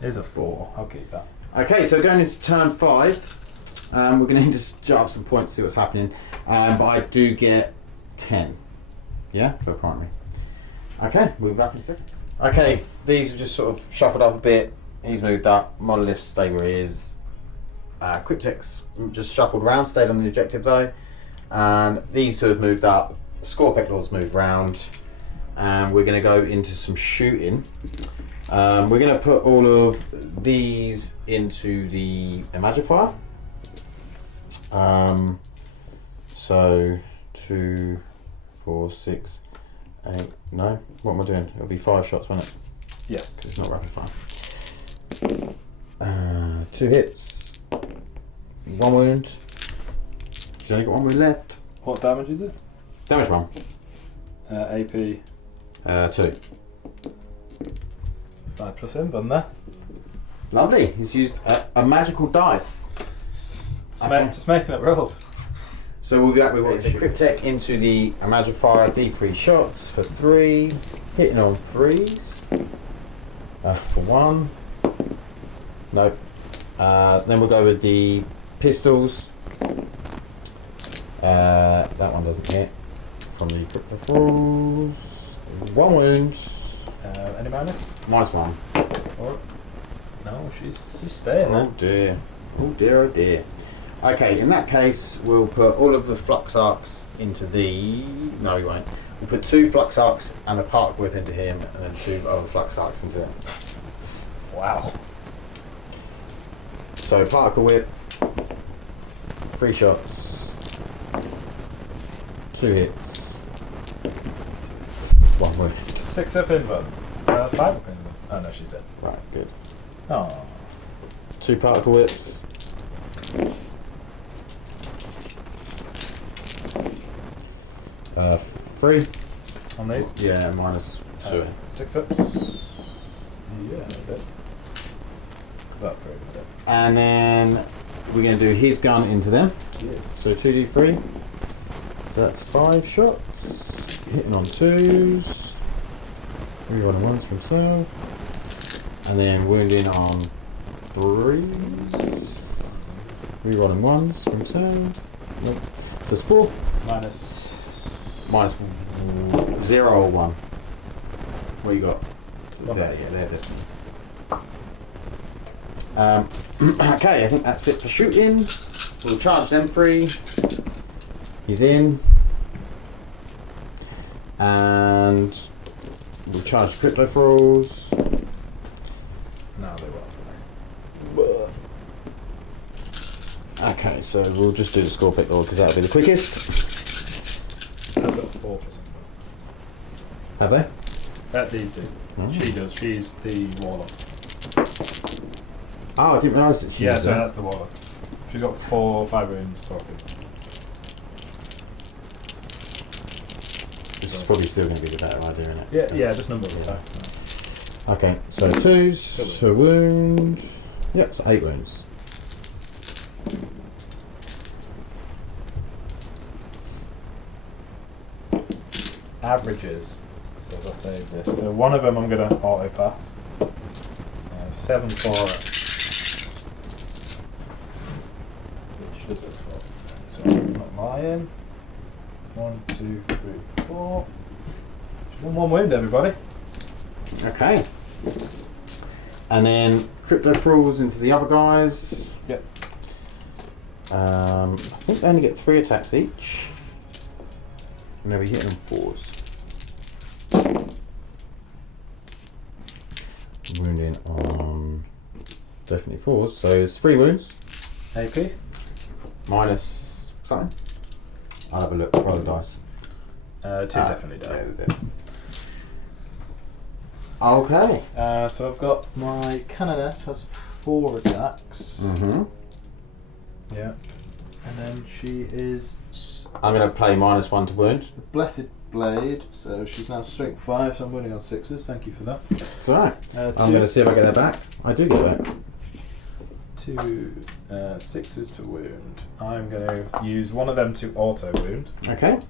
Here's a 4. I'll keep that. Okay, so going into turn 5, we're going to need to jot up some points, see what's happening. But I do get 10. Yeah, for primary. Okay, we'll be back in a second. Okay, these have just sort of shuffled up a bit. He's moved up. Monoliths stay where he is. Cryptex just shuffled around, stayed on the objective though. And these two have moved up. Scorpec Lord's moved round. And we're going to go into some shooting. We're going to put all of these into the Imagifier. So 2, 4, 6, 8, no. What am I doing? It'll be 5 shots, won't it? Yes. Because it's not rapid fire. 2 hits. 1 wound. She's only got 1 wound left. What damage is it? Damage 1. AP. 2. 5 plus invuln there. Lovely. He's used a magical dice. Just making up rolls. So we'll be back with what is it? Cryptek into the Imagifier, D3 shots for 3. Hitting on 3s. For 1. Nope. Then we'll go with the pistols. That one doesn't hit. From the Cryptophores. 1 wound. Any minus? -1. Or no, she's staying there. Oh dear. Oh dear, oh dear. Okay, in that case, we'll put all of the flux arcs into the... No, we won't. You put 2 flux arcs and a particle whip into him, and then 2 other flux arcs into him. Wow. So particle whip, 3 shots, 2 hits, 1 wound. 6 up inbound. 5 up inbound. Oh no, she's dead. Right, good. Oh. 2 particle whips. Uh, 3. On these? Yeah, minus 2. 6 ups. Yeah, dead. About 3 dead. And then we're going to do his gun into them. Yes. So 2d3. So that's 5 shots. Hitting on 2s. 3 running 1s for himself. And then wounding on 3s. 3 running 1s for himself. Nope. So it's 4. Minus 0 or 1. What you got? One There, minus. yeah, there it is. Okay, I think that's it for shooting. We'll charge them 3. He's in. And we'll charge crypto thralls. No, they won't. Okay, so we'll just do the score pick because that'll be the quickest. That's got 4%. Have they? These do. Oh. She does. She's the warlock. Oh, I didn't realise that she Yeah, was so there. that's the warlock. She's got 5 wounds talking. This is probably still going to be the better idea, isn't it? Yeah, just number of attacks. Okay, so 2s to wound. Yep, so 8 wounds. Averages. So as I save this. So one of them I'm going to auto pass. 7 for it. Which does it for? So I'm not lying. 1, 2, 3, 4. She's done 1 wound, everybody. Okay. And then crypto thralls into the other guys. Yep. I think they only get 3 attacks each. And they'll be hitting on 4s. Wounding on definitely 4s. So it's 3 wounds. AP. Minus something. I'll have a look. Roll the dice. 2 definitely die. Yeah, they're dead. Okay. So I've got my Canoness has 4 attacks. Mm-hmm. Yeah. And then she is I'm going to play -1 to wound. the Blessed Blade, so she's now strength 5, so I'm winning on 6s. Thank you for that. It's alright. I'm 2 going to see if I get that back. I do get it back. 2 6s to wound. I'm going to use one of them to auto wound. Okay.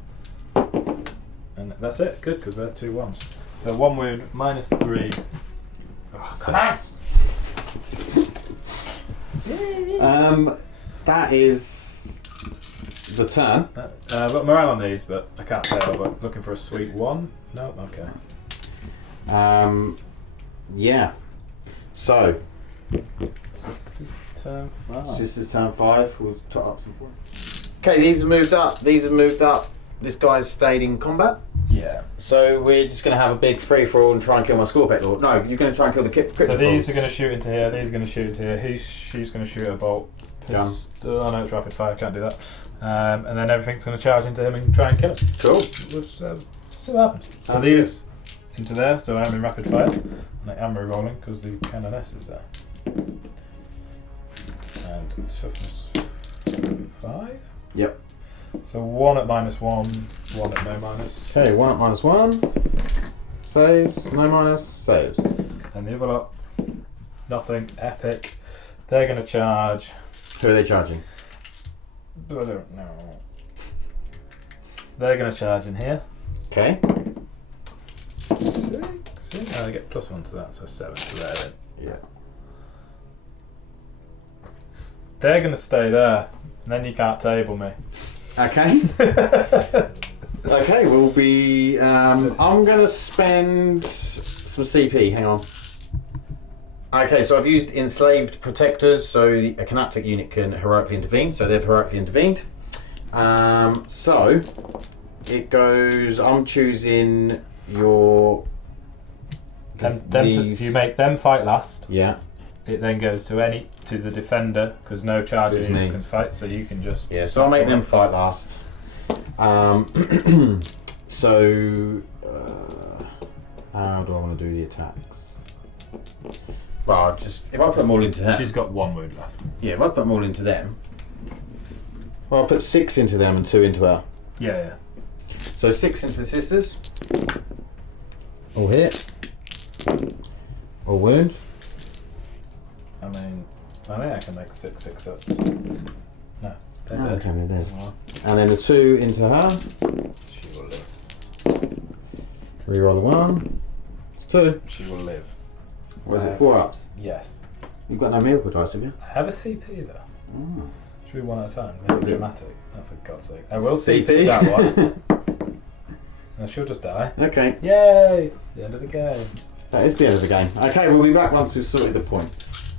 And that's it. Good, because they're 2 1s. So 1 wound, -3. Come on! That is the turn. I've got morale on these, but I can't tell. But looking for a sweet 1. No, okay. Yeah. So This is turn 5. this is turn 5. We'll top up some points. Okay, these have moved up. These have moved up. This guy's stayed in combat. Yeah. So we're just going to have a big free for all and try and kill my Scorpec Lord. No, you're going to try and kill the crypto. So these are going to shoot into here. These are going to shoot into here. She's going to shoot a bolt. Gun. Pistol. Oh no, it's rapid fire. Can't do that. And then everything's going to charge into him and try and kill him. Cool. We'll see what happens. So Sounds these into there. So I'm in rapid fire. And I am re-rolling because the Canoness is there. And toughness 5. Yep. So 1 at -1, 1 at no minus. Okay, 1 up -1. Saves. No minus. Saves. And the other lot, nothing. Epic. They're going to charge. Who are they charging? I don't know. They're going to charge in here. Okay. 6. Oh, they get +1 to that, so 7 to there then. Yeah. They're going to stay there, and then you can't table me. Okay. Okay, we'll be. I'm going to spend some CP. Hang on. Okay, so I've used enslaved protectors, so a Canaptic unit can heroically intervene. So they've heroically intervened. So it goes. I'm choosing your. If you make them fight last, Yeah. it then goes to the defender because no charger It's units me. can fight, so you can just. Yeah. So I'll make them fight last. So how do I want to do the attacks? Well, just if I put them all into them. She's got 1 wound left. Yeah, if I put them all into them. Well, I'll put 6 into them and 2 into her. Yeah. So 6 into the sisters. All hit. All wound. I mean, I think I can make 6 6-ups. No, they're Oh, dead. okay, they're dead. Well, And then the 2 into her. she will live. Reroll the 1. It's 2. She will live. Or is it 4 ups? Yes. You've got no miracle dice, have you? I have a CP though. Oh. Should we one at a time? Make it dramatic. Oh, for God's sake. I will CP. CP that one. No, she'll just die. Okay, Yay! It's the end of the game. that is the end of the game. Okay, we'll be back once we've sorted the points.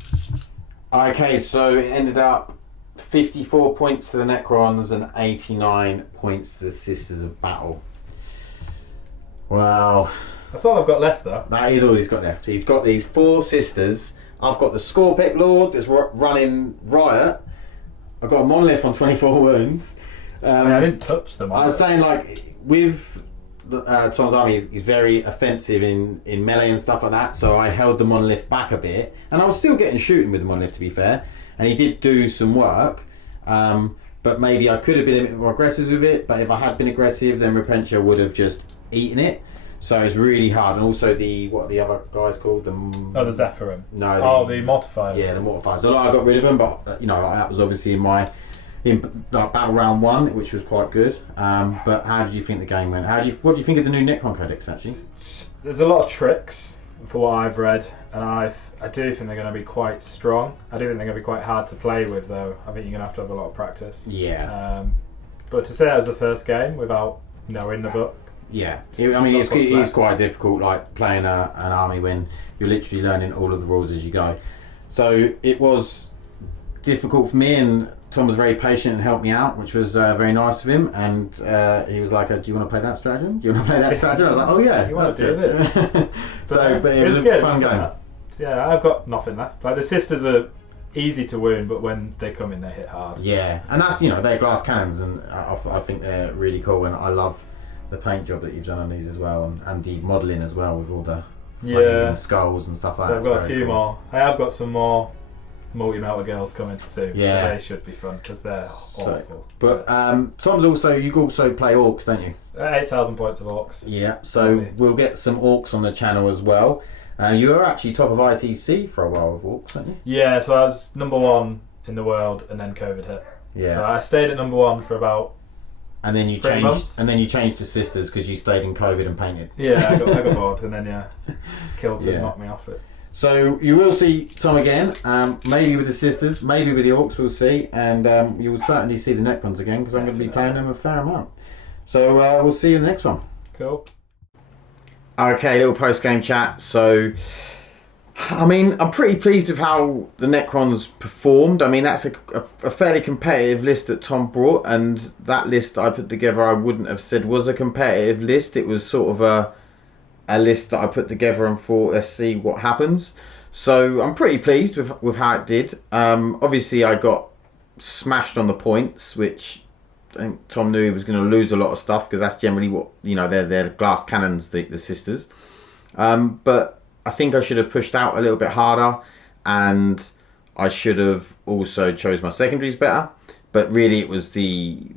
Okay, so it ended up 54 points to the Necrons and 89 points to the Sisters of Battle. Wow. That's all I've got left though. That is all he's got left. He's got these 4 sisters. I've got the SORRITAS Lord that's running riot. I've got a monolith on 24 wounds. I didn't touch them. I was saying, like, with Tom's army, he's very offensive in melee and stuff like that, so I held the monolith back a bit. And I was still getting shooting with the monolith, to be fair. And he did do some work. But maybe I could have been a bit more aggressive with it. But if I had been aggressive, then Repentia would have just eaten it. So it's really hard. And also what are the other guys called? the Zephyrin. No. The Mortifiers. Yeah, the Mortifiers. So I got rid of them, but that was obviously in battle round 1, which was quite good. But how did you think the game went? What do you think of the new Necron Codex, actually? There's a lot of tricks for what I've read, and I do think they're going to be quite strong. I do think they're going to be quite hard to play with, though. I think you're going to have a lot of practice. Yeah. But to say that was the first game without knowing the book. Yeah, I mean, it's quite difficult, like playing an army when you're literally learning all of the rules as you go. So it was difficult for me, and Tom was very patient and helped me out, which was very nice of him. And he was like, "Do you want to play that stratagem? Do you want to play that stratagem?" I was like, "Oh yeah, you want to do this?" But it was a good. fun game. Yeah, I've got nothing left. Like the sisters are easy to wound, but when they come in, they hit hard. Yeah, and that's they're glass cannons, and I think they're really cool, and I love the paint job that you've done on these as well, and the modelling as well with all the flaming skulls and stuff like that. So I've got a few more. I have got some more multi-melter girls coming soon. Yeah, so they should be fun because they're awful. But Tom's you also play orcs, don't you? 8,000 points of orcs. Yeah, so we'll get some orcs on the channel as well. You were actually top of ITC for a while with orcs, weren't you? Yeah, so I was number 1 in the world, and then COVID hit. Yeah. So I stayed at number 1 for about. And then you 3 changed. months. And then you changed to sisters because you stayed in COVID and painted. Yeah, I got bored, and then Kilton knocked me off it. So you will see Tom again, maybe with the sisters, maybe with the orcs. We'll see, and you will certainly see the Necrons again because I'm going to be playing them a fair amount. So we'll see you in the next one. Cool. Okay, little post-game chat. So, I mean, I'm pretty pleased with how the Necrons performed. I mean, that's a fairly competitive list that Tom brought, and that list I put together I wouldn't have said was a competitive list. It was sort of a list that I put together and thought, let's see what happens. So I'm pretty pleased with how it did. Obviously, I got smashed on the points, which I think Tom knew he was going to lose a lot of stuff because that's generally what, they're glass cannons, the sisters. But I think I should have pushed out a little bit harder, and I should have also chose my secondaries better. But really, it was the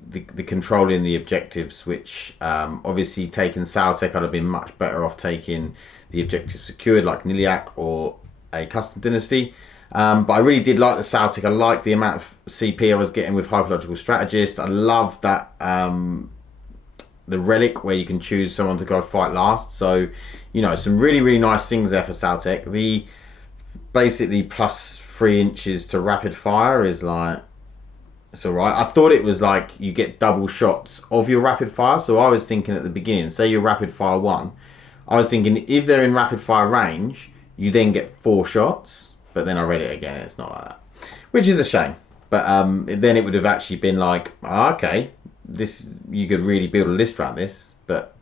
controlling the objectives, which obviously taking SAUTEKH, I'd have been much better off taking the objectives secured like Niliak or a custom dynasty. But I really did like the SAUTEKH. I liked the amount of CP I was getting with Hyperlogical Strategist. I love that the relic where you can choose someone to go fight last. So, some really, really nice things there for SAUTEKH. The basically plus 3 inches to rapid fire is like, it's alright. I thought it was like you get double shots of your rapid fire. So I was thinking at the beginning, say you're rapid fire 1, I was thinking if they're in rapid fire range, you then get 4 shots. But then I read it again, it's not like that. Which is a shame. But then it would have actually been like, okay, this you could really build a list around this. But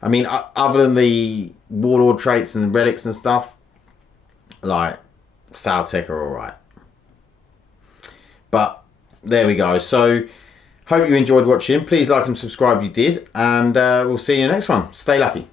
I mean, other than the warlord traits and relics and stuff, like SAUTEKH are all right. But there we go. So hope you enjoyed watching. Please like and subscribe if you did, and we'll see you in the next one. Stay lucky.